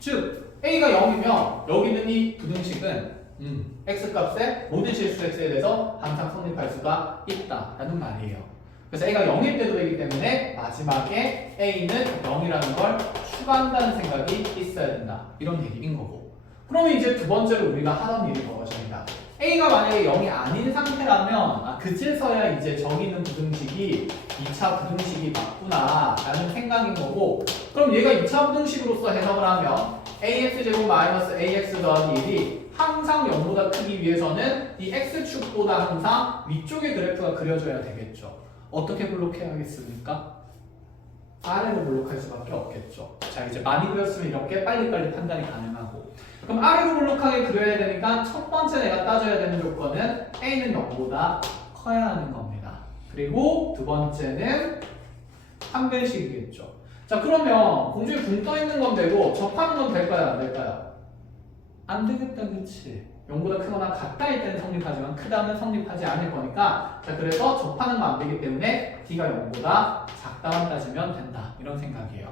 즉 a A가 0이면 여기 있는 이 부등식은 X값의 모든 실수 X에 대해서 항상 성립할 수가 있다라는 말이에요. 그래서 A가 0일 때도 되기 때문에 마지막에 A는 0이라는 걸 추가한다는 생각이 있어야 된다. 이런 얘기인 거고. 그러면 이제 두 번째로 우리가 하던 일이 벌어집니다. A가 만약에 0이 아닌 상태라면 그제서야 이제 저기 있는 부등식이 2차 부등식이 맞구나 라는 생각인 거고, 그럼 얘가 2차 부등식으로서 해석을 하면 ax제곱 마이너스 ax 더하기 1이 항상 0보다 크기 위해서는 이 x축보다 항상 위쪽의 그래프가 그려져야 되겠죠. 어떻게 블록해야겠습니까? 아래로 블록할 수밖에 없겠죠. 자, 이제 많이 그렸으면 이렇게 빨리빨리 판단이 가능하고, 그럼 아래로 블록하게 그려야 되니까 첫 번째 내가 따져야 되는 조건은 a는 0보다 커야 하는 겁니다. 그리고 두 번째는 한 배씩이겠죠. 자, 그러면 공중에 붕 떠 있는 건 되고 접하는 건 될까요? 안 될까요? 안 되겠다, 그치? 0보다 크거나 같다일 때는 성립하지만 크다면 성립하지 않을 거니까, 자, 그래서 접하는 건 안 되기 때문에 D가 0보다 작다만 따지면 된다. 이런 생각이에요.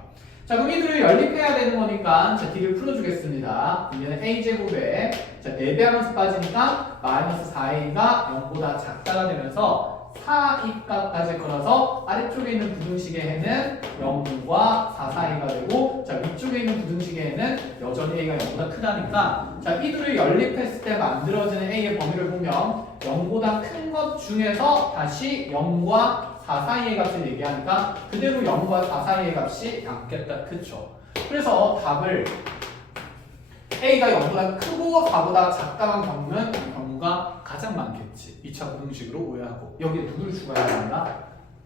자, 그럼 이들을 연립해야 되는 거니까 자, D를 풀어주겠습니다. 이제는 A제곱에 자, 4배 하면서 빠지니까 마이너스 4A가 0보다 작다가 되면서 4, 2가 빠질 거라서 아래쪽에 있는 부등식의 해는 0과 4 사이가 되고, 자, 위쪽에 있는 부등식의 해는 여전히 A가 0보다 크다니까, 자, 이들을 연립했을 때 만들어지는 A의 범위를 보면 0보다 큰 것 중에서 다시 0과 4 사이의 값을 얘기하니까 그대로 0과 4 사이의 값이 남겠다. 그쵸? 그래서 답을 A가 0보다 크고 4보다 작다만 겪는 경우가 가장 많겠지. 2차 부등식으로 오해하고, 여기에 누구를 추가해야 된다?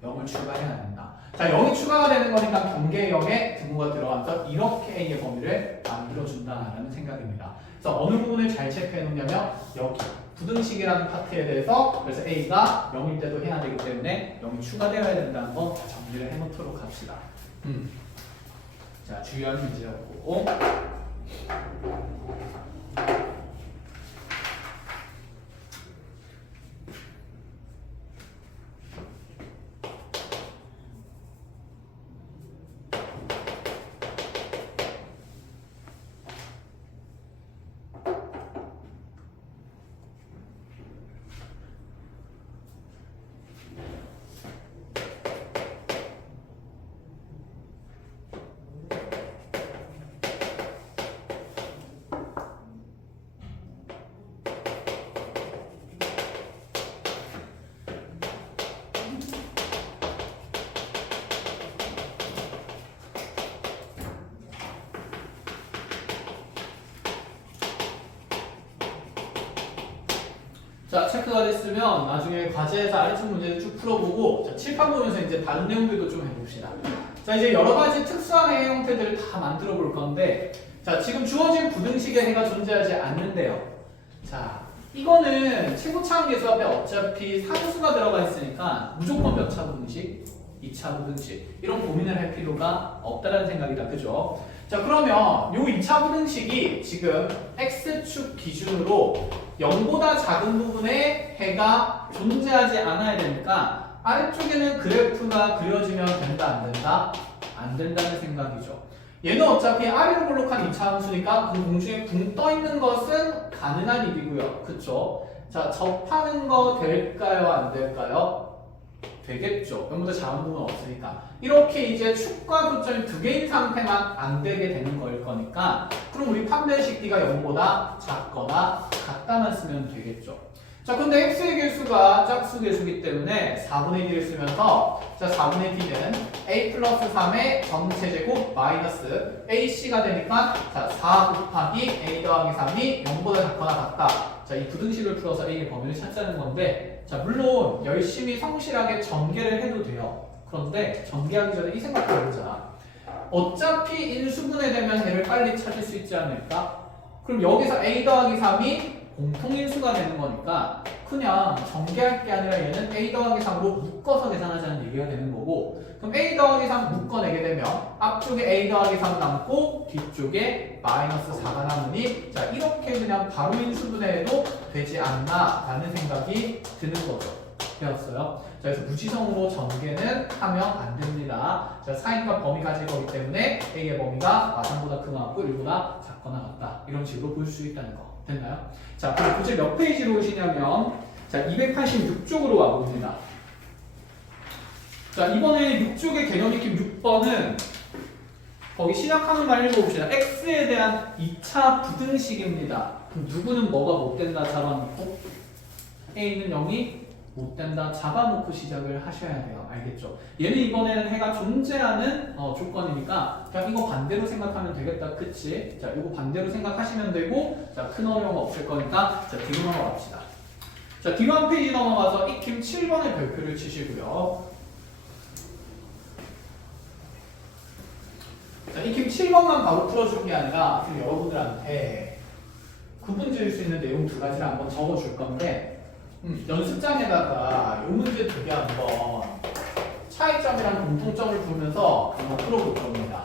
0을 추가해야 된다. 자, 0이 추가가 되는 거니까 경계역에 등호가 들어가면서 이렇게 A의 범위를 만들어준다라는 생각입니다. 그래서 어느 부분을 잘 체크해 놓냐면 여기 부등식이라는 파트에 대해서, 그래서 A가 0일 때도 해야 되기 때문에 0이 추가되어야 된다는 거 정리를 해놓도록 합시다. 자, 주요한 문제였고, 자, 체크가 됐으면 나중에 과제에서 아래쪽 문제를 쭉 풀어보고, 자, 칠판 보면서 이제 다른 내용들도 좀 해봅시다. 자, 이제 여러 가지 특수한 해 형태들을 다 만들어 볼 건데, 자, 지금 주어진 부등식의 해가 존재하지 않는데요. 자, 이거는 최고차원 계수합에 어차피 상수가 들어가 있으니까 무조건 몇 차 부등식? 2차 부등식. 이런 고민을 할 필요가 없다는 생각이다. 그죠? 자, 그러면 요 2차 부등식이 지금 X축 기준으로 0보다 작은 부분에 해가 존재하지 않아야 되니까 아래쪽에는 그래프가 그려지면 된다, 안 된다? 안 된다는 생각이죠. 얘는 어차피 아래로 블록한 2차 함수니까 그 공중에 붕 떠 있는 것은 가능한 일이고요. 그쵸? 자, 접하는 거 될까요? 안 될까요? 되겠죠. 0보다 작은 부분은 없으니까. 이렇게 이제 축과 교점이 두 개인 상태만 안 되게 되는 거일 거니까, 그럼 우리 판별식 D가 0보다 작거나 같다만 쓰면 되겠죠. 자, 근데 x의 개수가 짝수 개수이기 때문에 4분의 D를 쓰면서, 자, 4분의 D는 a 플러스 3의 전체 제곱 마이너스 ac가 되니까, 자, 4 곱하기 a 더하기 3이 0보다 작거나 같다. 자, 이 부등식을 풀어서 a의 범위를 찾자는 건데, 자, 물론 열심히 성실하게 전개를 해도 돼요. 그런데 전개하기 전에 이 생각도 해보자. 어차피 인수분해 되면 얘를 빨리 찾을 수 있지 않을까? 그럼 여기서 a 더하기 3이 공통인수가 되는 거니까 그냥 전개할 게 아니라 얘는 a 더하기 3으로 묶어서 계산하자는 얘기가 되는 거고, 그럼 a 더하기 3 묶어내게 되면 앞쪽에 a 더하기 3 남고 뒤쪽에 마이너스 4가 남으니, 자, 이렇게 그냥 바로 인수분해해도 되지 않나 라는 생각이 드는 거죠. 되었어요. 자, 그래서 무지성으로 전개는 하면 안 됩니다. 자, 사이니까 범위 가질 거기 때문에 A의 범위가 마상보다 크거나 같고 1보다 작거나 같다. 이런 식으로 볼 수 있다는 거. 됐나요? 자, 그럼 도대체 몇 페이지로 오시냐면 자, 286쪽으로 와봅니다. 자, 이번에 6쪽의 개념 익힘 6번은 거기 시작하는 말 읽어봅시다. X에 대한 2차 부등식입니다. 그럼 누구는 뭐가 못 된다 잡아놓고 A는 0이 못 된다 잡아놓고 시작을 하셔야 돼요. 알겠죠? 얘는 이번에는 해가 존재하는 조건이니까 그냥 이거 반대로 생각하면 되겠다. 그치? 자, 이거 반대로 생각하시면 되고 자, 큰 어려움 없을 거니까 자, 뒤로 넘어갑시다. 자, 뒤로 한 페이지 넘어가서 익힘 7번의 별표를 치시고요. 자, 익힘 7번만 바로 풀어주는 게 아니라 지금 여러분들한테 구분 지을 수 있는 내용 두 가지를 한번 적어줄 건데 연습장에다가 이 문제 두 개 한번 차이점이랑 공통점을 보면서 한번 풀어볼 겁니다.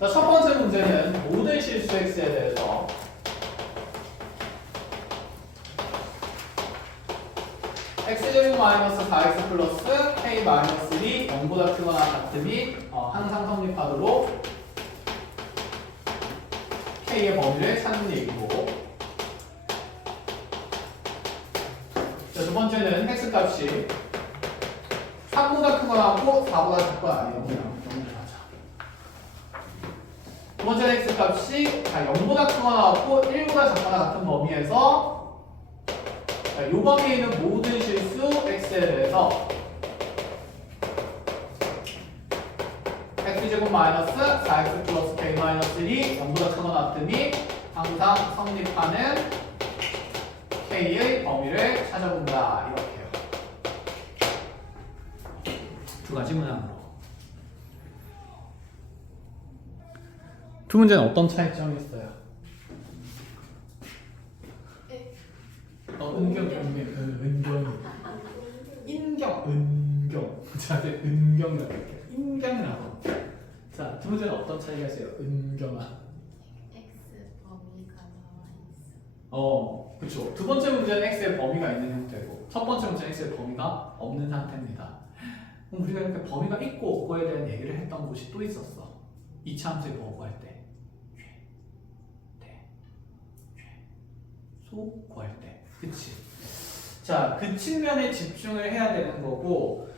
자, 첫 번째 문제는 모든 실수 x에 대해서 x제곱 마이너스 4x 플러스 k 마이너스 1이 0보다 크거나 같음이 항상 성립하도록 k의 범위를 찾는 얘기고, 자, 두 번째는 x 값이 3보다 크거나 하고 4보다 작거나 여기랑 하자. 두 번째는 x 값이 0보다 크거나 하고 1보다 작거나 같은 범위에서 이 범위에 있는 모든 실수 x에 대해서 x제곱 마이너스 4x 플러스 k 마이너스 1이 0보다 크거나 같음이 항상 성립하는 k의 범위를 찾아본다. 이렇게요. 두 가지 문항으로. 두 문제는 어떤 차이점이 있어요? 은경. 자, 이제 은경이라고 할게요. 인경이라고. 자, 두 번째는 어떤 차이가 있어요? 은경아. X 범위가 나와 있어. 그쵸. 두 번째 문제는 x의 범위가 있는 형태고, 첫 번째 문제는 x의 범위가 없는 상태입니다. 그럼 우리가 이렇게 범위가 있고 없고에 대한 얘기를 했던 곳이 또 있었어. 이차 함수의 구할 때. 소 구할 때. 그치? 자, 그 측면에 집중을 해야 되는 거고,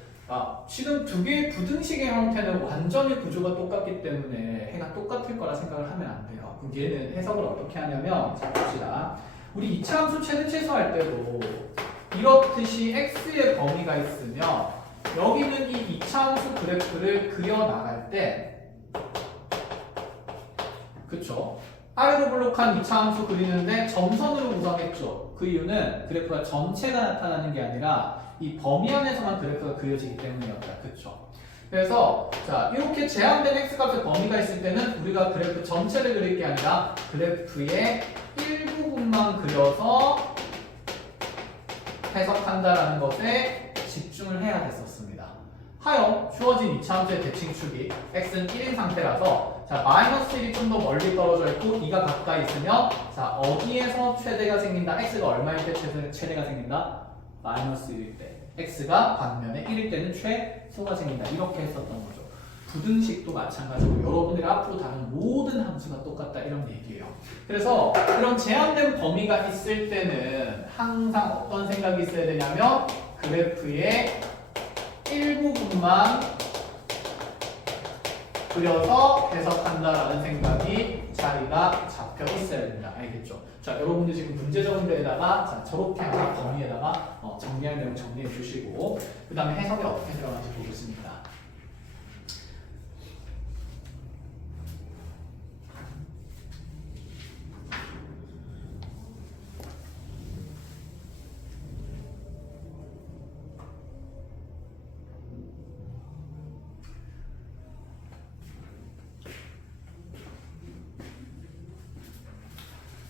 지금 두 개의 부등식의 형태는 완전히 구조가 똑같기 때문에 해가 똑같을 거라 생각을 하면 안 돼요. 그럼 얘는 해석을 어떻게 하냐면, 자, 봅시다. 우리 2차 함수 최대 최소 할 때도 이렇듯이 x의 범위가 있으면 여기는 이 2차 함수 그래프를 그려 나갈 때, 그쵸? 아래로 블록한 2차 함수 그리는데 점선으로 구성했죠. 그 이유는 그래프가 전체가 나타나는 게 아니라 이 범위 안에서만 그래프가 그려지기 때문이었다. 그쵸? 그래서 자, 이렇게 제한된 x값의 범위가 있을 때는 우리가 그래프 전체를 그릴 게 아니라 그래프의 일부분만 그려서 해석한다라는 것에 집중을 해야 됐었습니다. 하여 주어진 2차 함수의 대칭축이 x는 1인 상태라서 자, 마이너스 1이 좀 더 멀리 떨어져 있고 2가 가까이 있으면 자, 어디에서 최대가 생긴다? x가 얼마일 때 최대가 생긴다? 마이너스 1일 때. x가 반면에 1일 때는 최소가 생긴다. 이렇게 했었던 거죠. 부등식도 마찬가지고 여러분들이 앞으로 다룬 모든 함수가 똑같다. 이런 얘기예요. 그래서 그런 제한된 범위가 있을 때는 항상 어떤 생각이 있어야 되냐면 그래프의 일부분만 그려서 해석한다라는 생각이 자리가 잡혀 있어야 됩니다. 알겠죠? 자, 여러분들 지금 문제 적은 데에다가 자, 저렇게 하는 범위에다가 정리할 내용 정리해 주시고 그 다음에 해석이 어떻게 들어가는지 보겠습니다.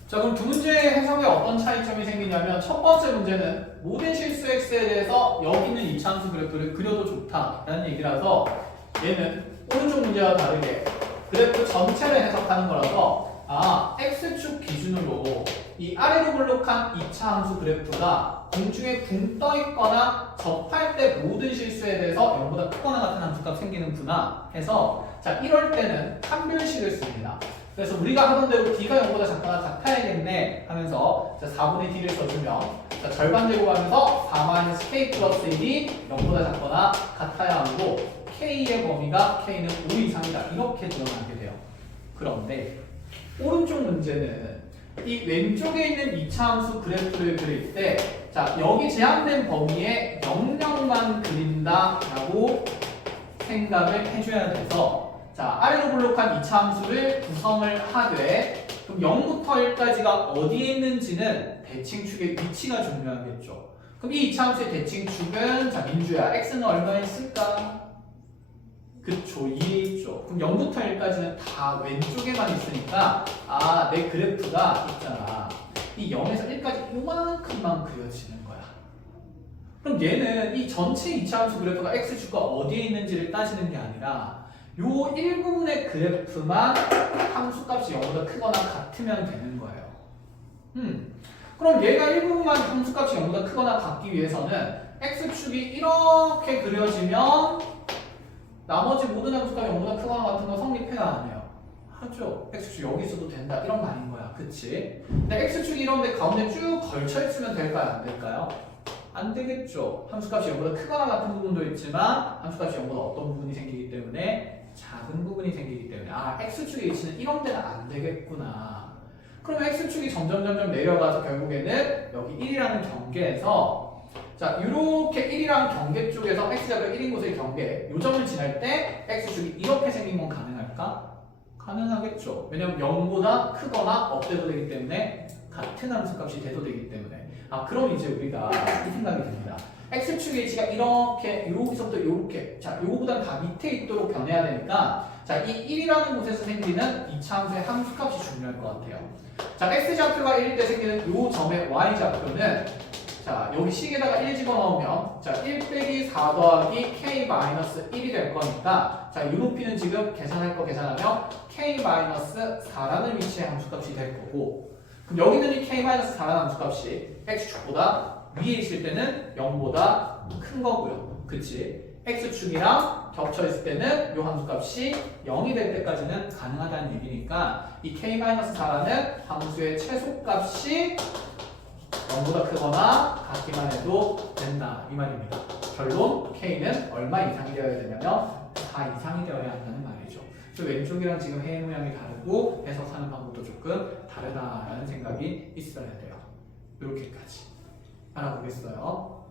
자, 그럼 두 문제의 해석에 어떤 차이점이 생기냐면 첫 번째 문제는 모든 실수 x에 대해서 여기 있는 이차함수 그래프를 그려도 좋다라는 얘기라서 얘는 오른쪽 문제와 다르게 그래프 전체를 해석하는 거라서 x축 기준으로 이 아래로 블록한 2차 함수 그래프가 공중에 붕 떠 있거나 접할 때 모든 실수에 대해서 0보다 크거나 같은 함수값 생기는구나 해서 자 이럴 때는 판별식을 씁니다. 그래서 우리가 하던 대로 d가 0보다 작거나 같아야겠네 하면서 자 4분의 d를 써주면 자 절반 제곱하면서 4-k 플러스 1이 0보다 작거나 같아야 하고 k의 범위가 k는 5 이상이다 이렇게 드러나게 돼요. 그런데 오른쪽 문제는 이 왼쪽에 있는 2차 함수 그래프를 그릴 때 자 여기 제한된 범위에 0,0만 그린다 라고 생각을 해줘야 돼서 자 아래로 블록한 2차 함수를 구성을 하되 그럼 0부터 1까지가 어디에 있는지는 대칭축의 위치가 중요하겠죠. 그럼 이 2차 함수의 대칭축은 자 민주야 x는 얼마에 있을까? 그쵸 2에 있죠. 그럼 0부터 1까지는 다 왼쪽에만 있으니까 아 내 그래프가 있잖아 이 0에서 1까지 요만큼만 그려지는 거야. 그럼 얘는 이 전체 2차 함수 그래프가 x축과 어디에 있는지를 따지는 게 아니라 요 일부분의 그래프만 함수값이 0보다 크거나 같으면 되는 거예요. 그럼 얘가 일부분만 함수값이 0보다 크거나 같기 위해서는 x축이 이렇게 그려지면 나머지 모든 함수값이 0보다 크거나 같은 거 성립해야 안 해요? 하죠. x축 여기 있어도 된다 이런 말인 거야. 그치? 근데 x축이 이런데 가운데 쭉 걸쳐 있으면 될까요? 안 될까요? 안 되겠죠. 함수값이 0보다 크거나 같은 부분도 있지만 함수값이 0보다 어떤 부분이 생기기 때문에 작은 부분이 생기기 때문에 아 x축의 위치는 이런 데는 안 되겠구나. 그러면 x축이 점점 내려가서 결국에는 여기 1이라는 경계에서 자 이렇게 1이라는 경계 쪽에서 x좌표 1인 곳의 경계 요 점을 지날 때 x축이 이렇게 생긴 건 가능할까? 가능하겠죠. 왜냐면 0보다 크거나 업돼도 되기 때문에 같은 함수값이 돼도 되기 때문에 아 그럼 이제 우리가 이 생각이 듭니다. x축의 위치가 이렇게 여기서부터 이렇게 자 요거보다 다 밑에 있도록 변해야 되니까 자 이 1이라는 곳에서 생기는 2차 함수의 함수값이 중요할 것 같아요. 자 x좌표가 1일 때 생기는 요 점의 y좌표는 자 여기 식에다가 1 집어넣으면 자 1 빼기 4 더하기 k 마이너스 1이 될 거니까 자 이 높이는 지금 계산할 거 계산하면 k 마이너스 4라는 위치의 함수값이 될 거고 그럼 여기는 이 k 마이너스 4라는 함수값이 x축보다 위에 있을 때는 0보다 큰 거고요. 그치? x축이랑 겹쳐 있을 때는 이 함수값이 0이 될 때까지는 가능하다는 얘기니까 이 k 마이너스 4라는 함수의 최소값이 0보다 크거나 같기만 해도 된다 이 말입니다. 결론 k는 얼마 이상이 되어야 되냐면 4 이상이 되어야 한다는 말이죠. 그래서 왼쪽이랑 지금 해의 모양이 다르고 해석하는 방법도 조금 다르다라는 생각이 있어야 돼요. 이렇게까지 알아보겠어요.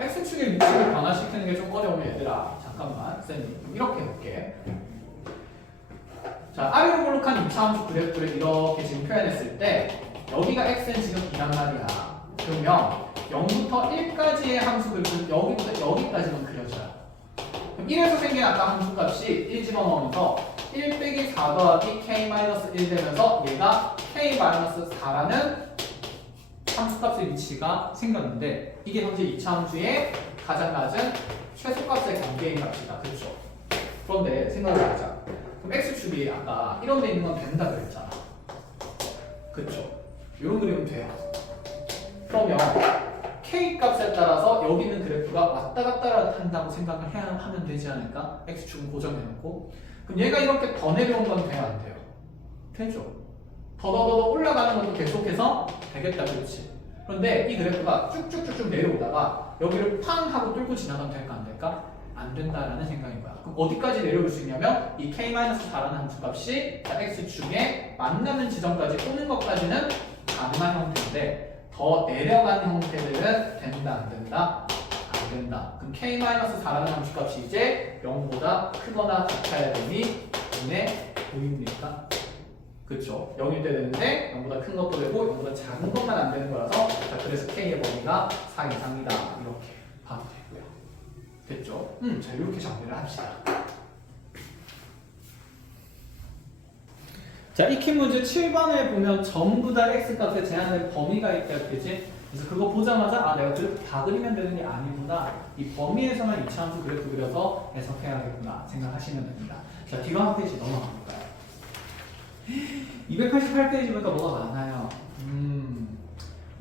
x축의 위치를 변화시키는 게 좀 어려우면 얘들아 잠깐만 쌤이 이렇게 해볼게. 자 아래로 블록한 2차 함수 그래프를 이렇게 지금 표현했을 때 여기가 x는 지금 2란 말이야. 그러면 0부터 1까지의 함수 그래프는 여기부터 여기까지만 그려져요. 그럼 1에서 생긴 아까 함수값이 1 집어넣으면서 1 빼기 4 더하기 k-1 되면서 얘가 k-4라는 함수값의 위치가 생겼는데 이게 현재 2차 함수의 가장 낮은 최소값의 경계인 값이다. 그렇죠? 그런데 생각을 해보자. 그럼 x축이 아까 이런 데 있는 건 된다 그랬잖아. 그렇죠? 이런 그림은 돼요. 그러면 k 값에 따라서 여기 있는 그래프가 왔다 갔다 한다고 생각을 하면 되지 않을까? x축은 고정해놓고 그럼 얘가 이렇게 더 내려온 건 돼요? 안 돼요? 되죠? 더더더 올라가는 것도 계속해서 되겠다 그렇지? 그런데 이 그래프가 쭉쭉쭉쭉 내려오다가 여기를 팡 하고 뚫고 지나가면 될까 안 될까? 안 된다라는 생각인 거야. 그럼 어디까지 내려올 수 있냐면 이 k-4라는 함수값이 x축에 만나는 지점까지 오는 것까지는 가능한 형태인데 더 내려간 형태들은 된다 안 된다? 안 된다. 그럼 k-4라는 함수값이 이제 0보다 크거나 같아야 되니 눈에 보입니까? 그쵸? 0일 때 되는데 0보다 큰 것도 되고 0보다 작은 것만 안 되는 거라서 자 그래서 k의 범위가 4 이상이다 이렇게 봐도 되고요. 됐죠? 자 이렇게 정리를 합시다. 자 익히 문제 7번에 보면 전부 다 x값에 제한된 범위가 있다 그지? 그래서 그거 보자마자 아 내가 그래프 다 그리면 되는 게 아니구나 이 범위에서만 2차 함수 그래프 그려서 해석해야겠구나 생각하시면 됩니다. 자 뒤로 한 페이지 넘어가 볼까요? 288페이지 보니까 뭐가 많아요.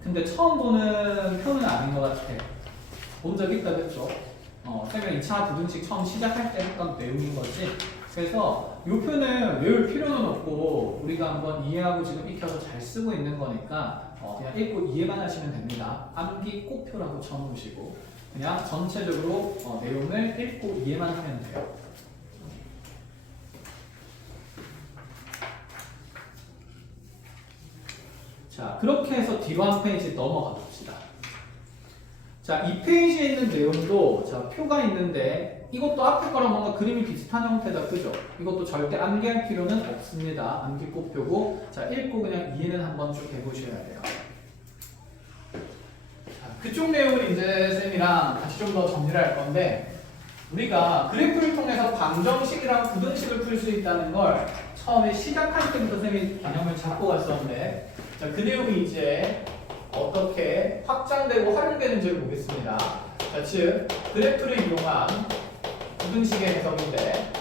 근데 처음 보는 표는 아닌 것 같아. 본 적 있다 그랬죠? 쌤이 2차 부등식 처음 시작할 때 했던 내용인 거지. 그래서 이 표는 외울 필요는 없고 우리가 한번 이해하고 지금 익혀서 잘 쓰고 있는 거니까 그냥 읽고 이해만 하시면 됩니다. 암기 꼭표라고 쳐놓으시고 그냥 전체적으로 내용을 읽고 이해만 하면 돼요. 자, 그렇게 해서 뒤로 한 페이지 넘어가 봅시다. 자, 이 페이지에 있는 내용도 자, 표가 있는데 이것도 앞에 거랑 뭔가 그림이 비슷한 형태다. 그죠? 이것도 절대 암기할 필요는 없습니다. 암기 꼭표고 자, 읽고 그냥 이해는 한번 쭉 해보셔야 돼요. 자, 그쪽 내용을 이제 쌤이랑 같이 좀 더 정리를 할 건데 우리가 그래프를 통해서 방정식이랑 부등식을 풀 수 있다는 걸 처음에 시작할 때부터 쌤이 개념을 잡고 갔었는데 자, 그 내용이 이제 어떻게 확장되고 활용되는지를 보겠습니다. 자, 즉 그래프를 이용한 부등식의 해석인데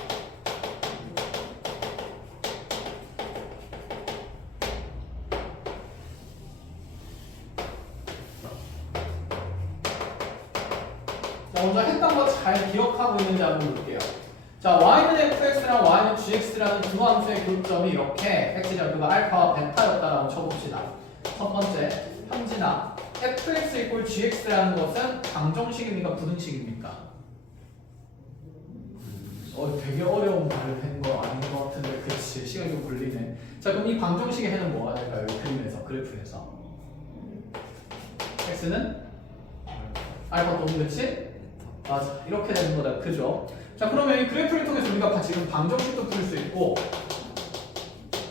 자, 먼저 했던 거 잘 기억하고 있는지 한번 볼게요. 자, y는 fx랑 y는 gx라는 두 함수의 교점이 이렇게 x좌 그가 알파와 베타였다라고 쳐봅시다. 첫 번째, 현진아, fx 이꼴 gx라는 것은 방정식입니까? 부등식입니까? 되게 어려운 말을 한 거 아닌 것 같은데 그치? 시간이 좀 걸리네. 자, 그럼 이 방정식의 해는 뭐가 될까요? 이 그림에서, 그래프에서 x는 알파 또는 그치? 맞아, 이렇게 되는 거다. 그죠? 자, 그러면 이 그래프를 통해서 우리가 지금 방정식도 풀 수 있고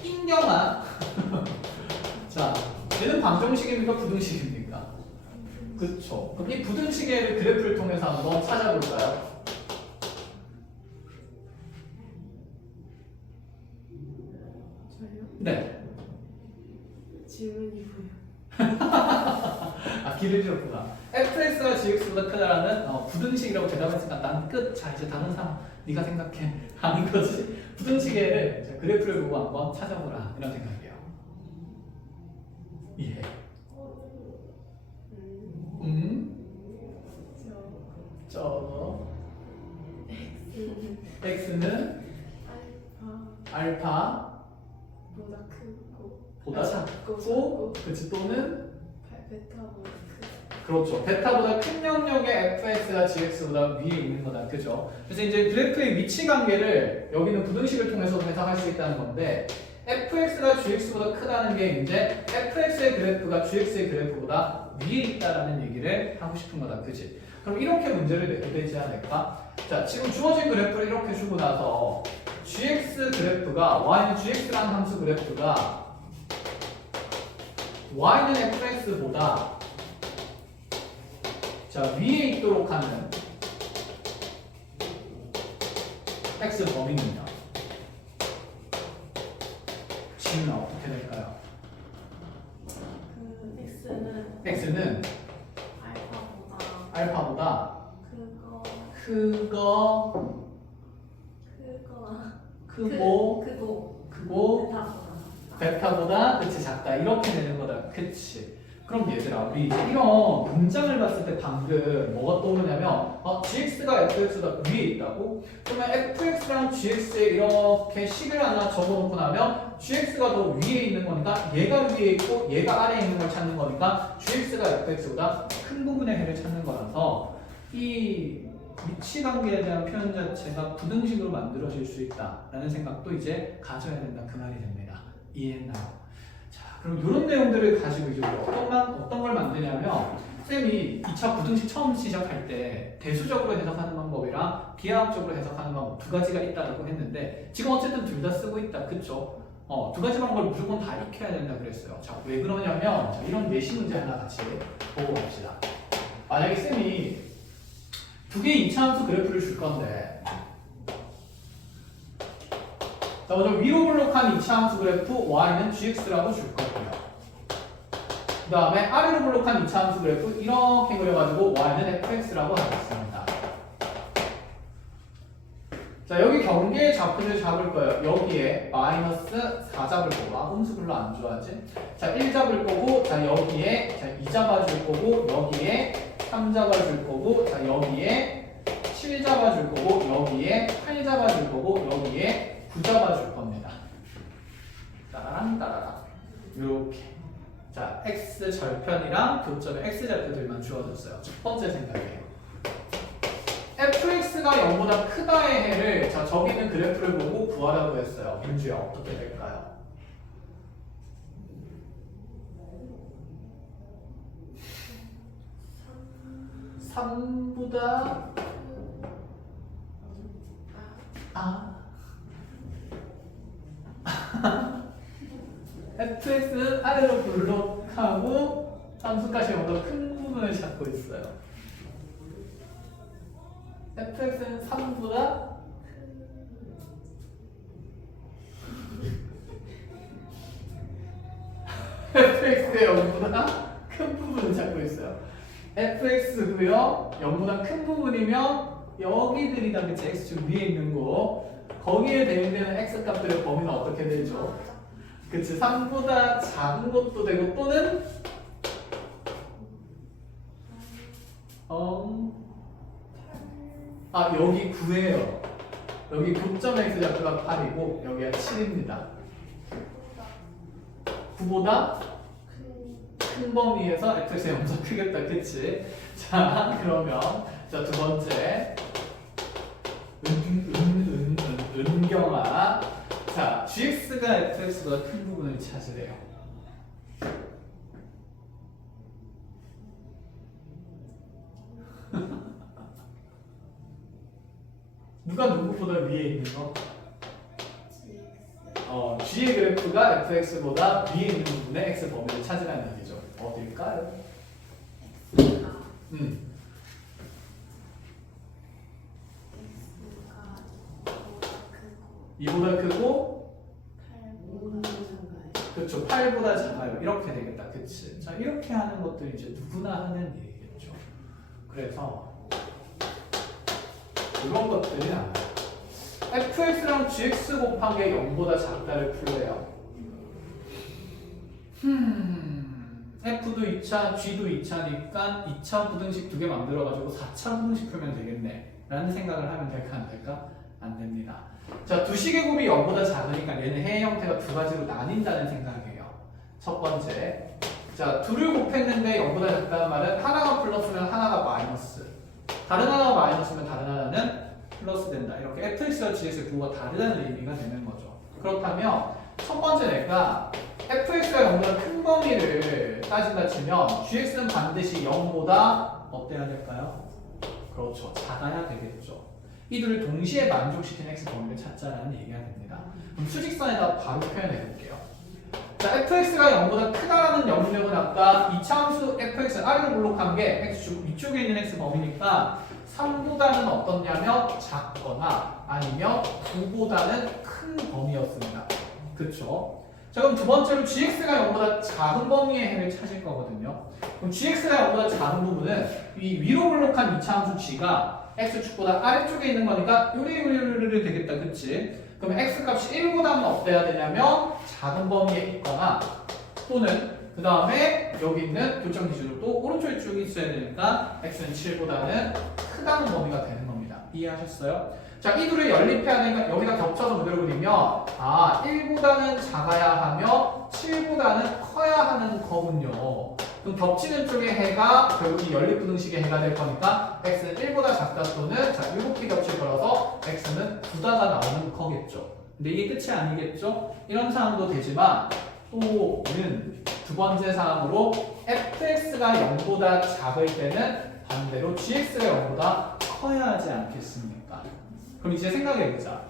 인경한 자, 얘는 방정식입니까? 부등식입니까? 그쵸. 그럼 이 부등식의 그래프를 통해서 한번 찾아볼까요? 저요? 네. 질문이 뭐예요? 아, 길을 잃었구나. fx가 gx보다 크다라는 부등식이라고 대답했으니까 난 끝. 자, 이제 다른 사람 네가 생각해. 아닌 거지. 부등식의 그래프를 보고 한번 찾아보라. 이런 생각이에요. 이해. 저 x는 알파 보다 크고 보다 작고 그치 또는 베타보다 크고 그렇죠. 베타보다 큰 영역의 fx가 gx보다 위에 있는 거다. 그죠? 그래서 이제 그래프의 위치 관계를 여기는 부등식을 통해서 해석할 수 있다는 건데 fx가 gx보다 크다는 게 이제 fx의 그래프가 gx의 그래프보다 위에 있다라는 얘기를 하고 싶은 거다. 그치? 그럼 이렇게 문제를 내도 되지 않을까? 자, 지금 주어진 그래프를 이렇게 주고 나서 gx 그래프가 y는 gx라는 함수 그래프가 y는 fx보다 자, 위에 있도록 하는 x 범위는요. g는 어떻게 될까요? 그 x는 알파보다 크고 베타보다 그치 작다 이렇게 되는 거다. 그치? 그럼 얘들아 우리 이제 이런 문장을 봤을 때 방금 뭐가 떠오르냐면 gx가 fx보다 위에 있다고? 그러면 fx랑 gx에 이렇게 식을 하나 적어놓고 나면 gx가 더 위에 있는 거니까 얘가 위에 있고 얘가 아래에 있는 걸 찾는 거니까 gx가 fx보다 큰 부분의 해를 찾는 거라서 이 위치 관계에 대한 표현 자체가 부등식으로 만들어질 수 있다라는 생각도 이제 가져야 된다 그 말이 됩니다. 이해했나요? 자, 그럼 이런 내용들을 가지고 이제 어떤 걸 만드냐면 쌤이 2차 부등식 처음 시작할 때 대수적으로 해석하는 방법이랑 비하학적으로 해석하는 방법 두 가지가 있다고 했는데 지금 어쨌든 둘 다 쓰고 있다. 그쵸? 두 가지 방법을 무조건 다 익혀야 된다 그랬어요. 자, 왜 그러냐면 자, 이런 예시 문제 하나 같이 보고 갑시다. 만약에 쌤이 두 개의 2차 함수 그래프를 줄 건데 자, 먼저 위로 블록한 2차 함수 그래프 y는 gx라고 줄 거고요. 그 다음에 아래로 블록한 2차 함수 그래프 이렇게 그려가지고 y는 fx라고 하겠습니다. 자, 자, 여기 경계의 좌표를 잡을 거예요. 여기에 마이너스 4 잡을 거고, 홈수 별로 안 좋아하지? 자, 1 잡을 거고, 자, 여기에 자, 2 잡아줄 거고, 여기에 3 잡아줄 거고, 자, 여기에 7 잡아줄 거고, 여기에 8 잡아줄 거고, 여기에 9 잡아줄 겁니다. 따라랑 따라랑. 요렇게. 자, x 절편이랑 교점의 x 좌표들만 주어졌어요. 첫 번째 생각이에요. fx가 0보다 크다의 해를 자, 저기 있는 그래프를 보고 구하라고 했어요. 민주야, 어떻게 될까요? 삼 3보다 fx는 아래로 블록하고 함수값이 0보다 큰 부분을 잡고 있어요. fx는 3보다 fx의 0보다 큰 부분을 잡고 있어요. fx고요. 0보다 큰 부분이면 여기들이 다 그치? x축 위에 있는 거 거기에 대응되는 x 값들의 범위는 어떻게 되죠? 그치? 3보다 작은 것도 되고 또는 여기 9예요. 여기 9점 x 좌표가 8이고 여기가 7입니다. 9보다 큰 범위에서 fx의 0보다 크겠다. 그치? 자, 그러면 자, 두 번째 은경아. 자, gx가 fx보다 큰 부분을 찾으래요. 누가 누구보다 위에 있는 거? g의 그래프가 fx보다 위에 있는 부분의 x 범위를 찾으라는 얘기죠. 어딜까요? 이보다 크고 8보다 작아요. 그렇죠. 8보다 작아요. 이렇게 되겠다. 그치? 자, 이렇게 하는 것들이 이제 누구나 하는 일이겠죠. 그래서 이런 것들이 나와요. fx랑 gx 곱한 게 0보다 작다를 풀래요. f도 2차, g도 2차니까 2차 부등식 두 개 만들어가지고 4차 부등식 풀면 되겠네 라는 생각을 하면 될까 안 될까? 안 됩니다. 자, 두 식의 곱이 0보다 작으니까 얘는 해의 형태가 두 가지로 나뉜다는 생각이에요. 첫 번째, 자, 둘을 곱했는데 0보다 작다는 말은 하나가 플러스면 하나가 마이너스, 다른 하나가 마이너스면 다른 하나는 플러스 된다. 이렇게 fx와 gx의 부호가 다르다는 의미가 되는 거죠. 그렇다면 첫 번째 내가 fx가 0보다 큰 범위를 따진다 치면 gx는 반드시 0보다 어때야 될까요? 그렇죠. 작아야 되겠죠. 이 둘을 동시에 만족시키는 x 범위를 찾자라는 얘기가 됩니다. 그럼 수직선에다 바로 표현해 볼게요. 자, fx가 0보다 크다라는 영역은 아까 이차함수 fx 아래로 블록한 게 x축 위쪽에 있는 x 범위니까 3보다는 어떻냐면 작거나 아니면 9보다는 큰 범위였습니다. 그쵸? 자, 그럼 두 번째로 gx가 0보다 작은 범위의 해를 찾을 거거든요. 그럼 gx가 0보다 작은 부분은 이 위로 블록한 이차함수 g가 x축보다 아래쪽에 있는 거니까 요리요리요리 되겠다. 그치? 그럼 x값이 1보다는 어때야 되냐면 작은 범위에 있거나 또는 그 다음에 여기 있는 교점 기준으로 또 오른쪽에 쭉 있어야 되니까 x는 7보다는 크다는 범위가 되는 겁니다. 이해하셨어요? 자, 이 둘을 연립해야 되니까 여기다 겹쳐서 그대로 그리면 1보다는 작아야 하며 7보다는 커야 하는 거군요. 그럼 겹치는 쪽의 해가 결국 이 연립부등식의 해가 될 거니까 x는 1보다 작다 또는 자, 7개 겹칠 걸어서 x는 9다가 나오는 거겠죠. 근데 이게 끝이 아니겠죠? 이런 상황도 되지만 또는 두 번째 사항으로 fx가 0보다 작을 때는 반대로 gx가 0보다 커야 하지 않겠습니까? 그럼 이제 생각해보자.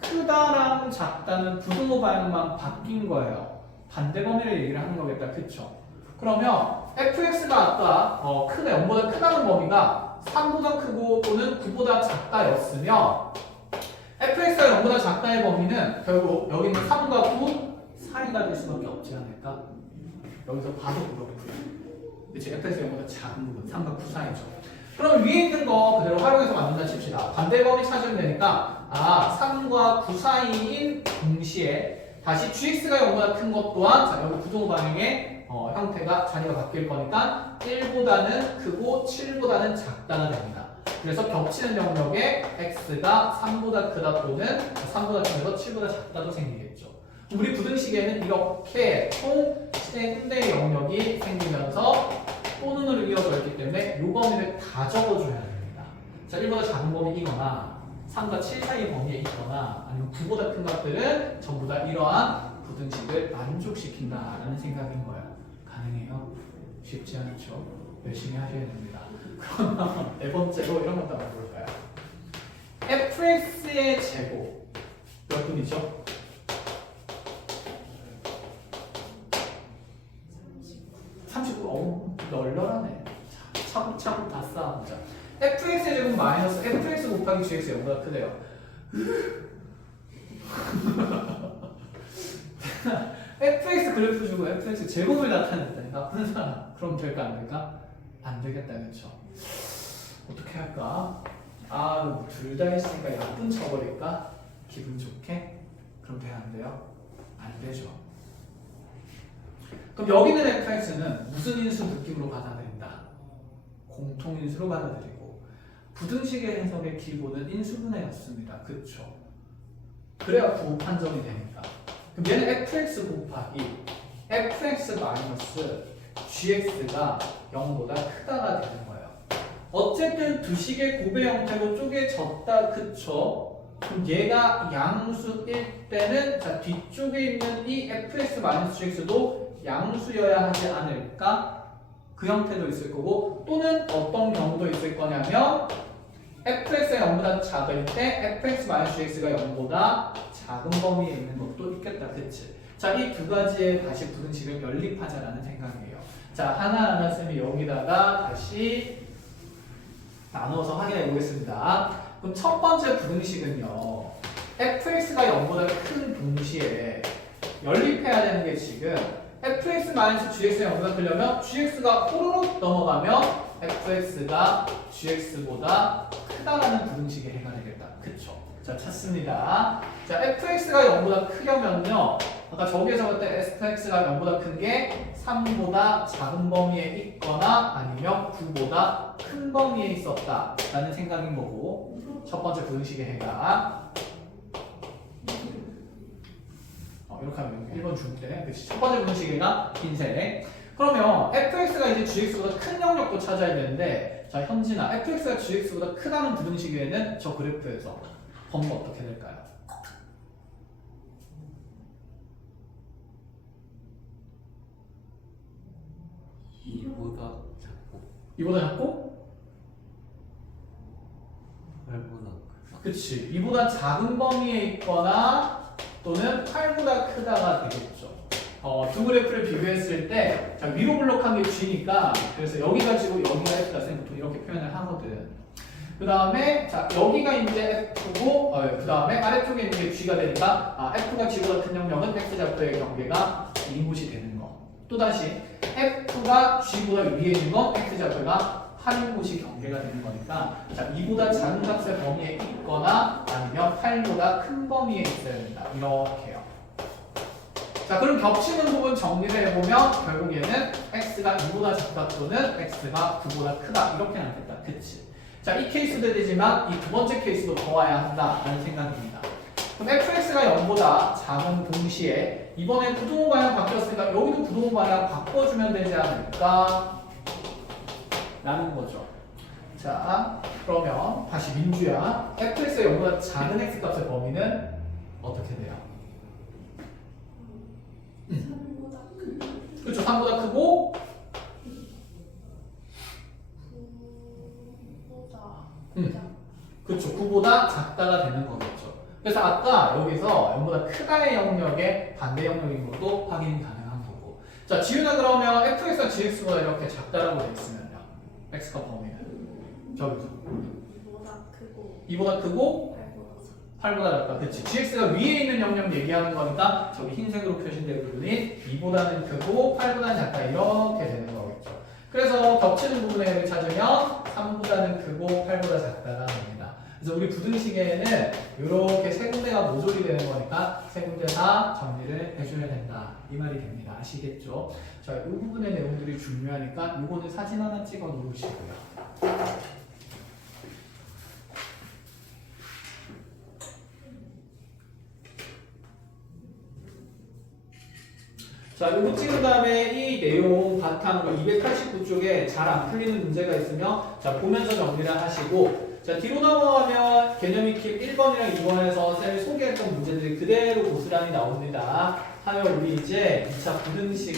크다랑 작다는 부등호 방향만 바뀐 거예요. 반대 범위를 얘기를 하는 거겠다. 그쵸? 그러면 fx가 아까 0보다 크다는 범위가 3보다 크고 또는 9보다 작다였으면 fx가 0보다 작다의 범위는 결국 여기 있는 3과 9 사이가 될 수밖에 없지 않을까? 여기서 봐도 그렇고요. 그치? fx가 0보다 작은 부분 3과 9 사이죠. 그럼 위에 있는 거 그대로 활용해서 만든다 칩시다. 반대 범위 찾으면 되니까 아 3과 9 사이인 동시에 다시 gx가 0보다 큰 것 또한 자 여기 부동 방향의 형태가 단위가 바뀔 거니까 1보다는 크고 7보다는 작다가 됩니다. 그래서 겹치는 영역에 x가 3보다 크다 또는 3보다 크면서 7보다 작다도 생기겠죠. 우리 부등식에는 이렇게 총 세군데의 영역이 생기면서 또는으로 이어져 있기 때문에 이 범위를 다 적어줘야 됩니다. 자, 1보다 작은 범위이거나 3과 7 사이 범위에 있거나 아니면 9보다 큰 것들은 전부 다 이러한 부등식을 만족시킨다라는 생각인 거예요. 가능해요? 쉽지 않죠? 열심히 하셔야 됩니다. 그러면 네 번째로 이런 것도 한번 볼까요? fx의 제곱 몇 분이죠? 39. 널널하네. 차곡차곡 다 쌓아보자. fx의 제곱 마이너스 fx 곱하기 gx가 0보다 크대요. fx 그래프 주고 fx 제곱을 나타냈다니 나쁜 사람. 그럼 될까 안 될까? 안 되겠다 그렇죠? 어떻게 할까? 아, 둘 다 했으니까 약분 쳐버릴까? 기분 좋게? 그럼 돼야 안 돼요? 안 되죠. 그럼 여기 있는 fx는 무슨 인수 느낌으로 받아들인다? 공통인수로 받아들이고 부등식의 해석의 기본은 인수분해였습니다. 그쵸? 그래야 부호 판정이 되니까. 그럼 얘는 fx 곱하기 fx 마이너스 gx가 0보다 크다가 되는 거예요. 어쨌든 두 식의 곱의 형태로 쪼개졌다. 그쵸? 그럼 얘가 양수일 때는 자 뒤쪽에 있는 이 fx 마이너스 gx도 양수여야 하지 않을까? 그 형태도 있을 거고 또는 어떤 경우도 있을 거냐면 fx가 0보다 작을 때 fx-gx가 0보다 작은 범위에 있는 것도 있겠다. 그치? 자, 이 두 가지의 다시 부등식을 연립하자라는 생각이에요. 자, 하나하나 쌤이 여기다가 다시 나눠서 확인해 보겠습니다. 그럼 첫 번째 부등식은요. fx가 0보다 큰 동시에 연립해야 되는 게 지금 fx-gx가 0보다 크려면 gx가 호로록 넘어가면 fx가 gx보다 크다라는 부등식에 해당되겠다. 그쵸? 자, 찾습니다. 자, fx가 0보다 크려면요. 아까 저기에서 볼 때 fx가 0보다 큰 게 3보다 작은 범위에 있거나 아니면 9보다 큰 범위에 있었다 라는 생각인 거고 첫 번째 부등식의 해가 이렇게 하면 1번 중대 첫 번째 부등식이가 흰색. 그러면 fx가 이제 gx보다 큰 영역도 찾아야 되는데 자 현진아 fx가 gx보다 크다는 부등식에는 저 그래프에서 범위가 어떻게 될까요? 2보다 작고 2보다 작고? 8보다 크다. 그치 2보다 작은 범위에 있거나 또는 8보다 크다가 되겠죠. 두 그래프를 비교했을 때 자, 위로 블록한 게 g니까 그래서 여기 가지고 여기가 f다 쌤 보통 이렇게 표현을 하거든. 그 다음에 자 여기가 이제 f고 그 다음에 아래쪽에 있는 게 g가 되니까 f가 g보다 큰 영역은 x좌표의 경계가 이곳이 되는 거. 또다시 f가 g보다 위에 있는 건 x좌표가 한 곳이 경계가 되는 거니까 자 2보다 작은 값의 범위에 있거나 아니면 8보다 큰 범위에 있어야 된다. 이렇게요. 자 그럼 겹치는 부분 정리를 해보면 결국 얘는 x가 2보다 작다 또는 x가 9보다 크다 이렇게 나겠다. 그치? 자 이 케이스도 되지만 이 두 번째 케이스도 더 와야 한다라는 생각입니다. 그럼 fx가 0보다 작은 동시에 이번에 부동호 방향 바뀌었으니까 여기도 부동호 방향 바꿔주면 되지 않을까? 라는 거죠. 자 그러면 다시 민주야 fx가 0보다 작은 x값의 범위는 어떻게 돼요? 3보다 큰 그렇죠. 3보다 크고 9보다 그렇죠. 9보다 작다가 되는 거겠죠. 그래서 아까 여기서 0보다 크다의 영역의 반대 영역인 것도 확인이 가능한 거고. 자, 지윤아 그러면 fx가 gx보다 이렇게 작다라고 돼 있으면요. x가 범위는 저기서 2보다 크고 2보다 크고 8보다 작다. 그치. gx가 위에 있는 영역 얘기하는 거니까 저기 흰색으로 표시된 부분이 2보다는 크고 8보다는 작다 이렇게 되는 거겠죠. 그래서 겹치는 부분의 의를 찾으면 3보다는 크고 8보다 작다가 됩니다. 그래서 우리 부등식에는 이렇게 세 군데가 모조리 되는 거니까 세 군데 다 정리를 해줘야 된다. 이 말이 됩니다. 아시겠죠? 자, 이 부분의 내용들이 중요하니까 이거는 사진 하나 찍어 놓으시고요. 자, 이거 찍은 다음에 이 내용 바탕으로 289쪽에 잘 안 풀리는 문제가 있으면 자, 보면서 정리를 하시고 자, 뒤로 넘어가면 개념 익힘 1번이랑 2번에서 쌤이 소개했던 문제들이 그대로 고스란히 나옵니다. 하면 우리 이제 2차 부등식을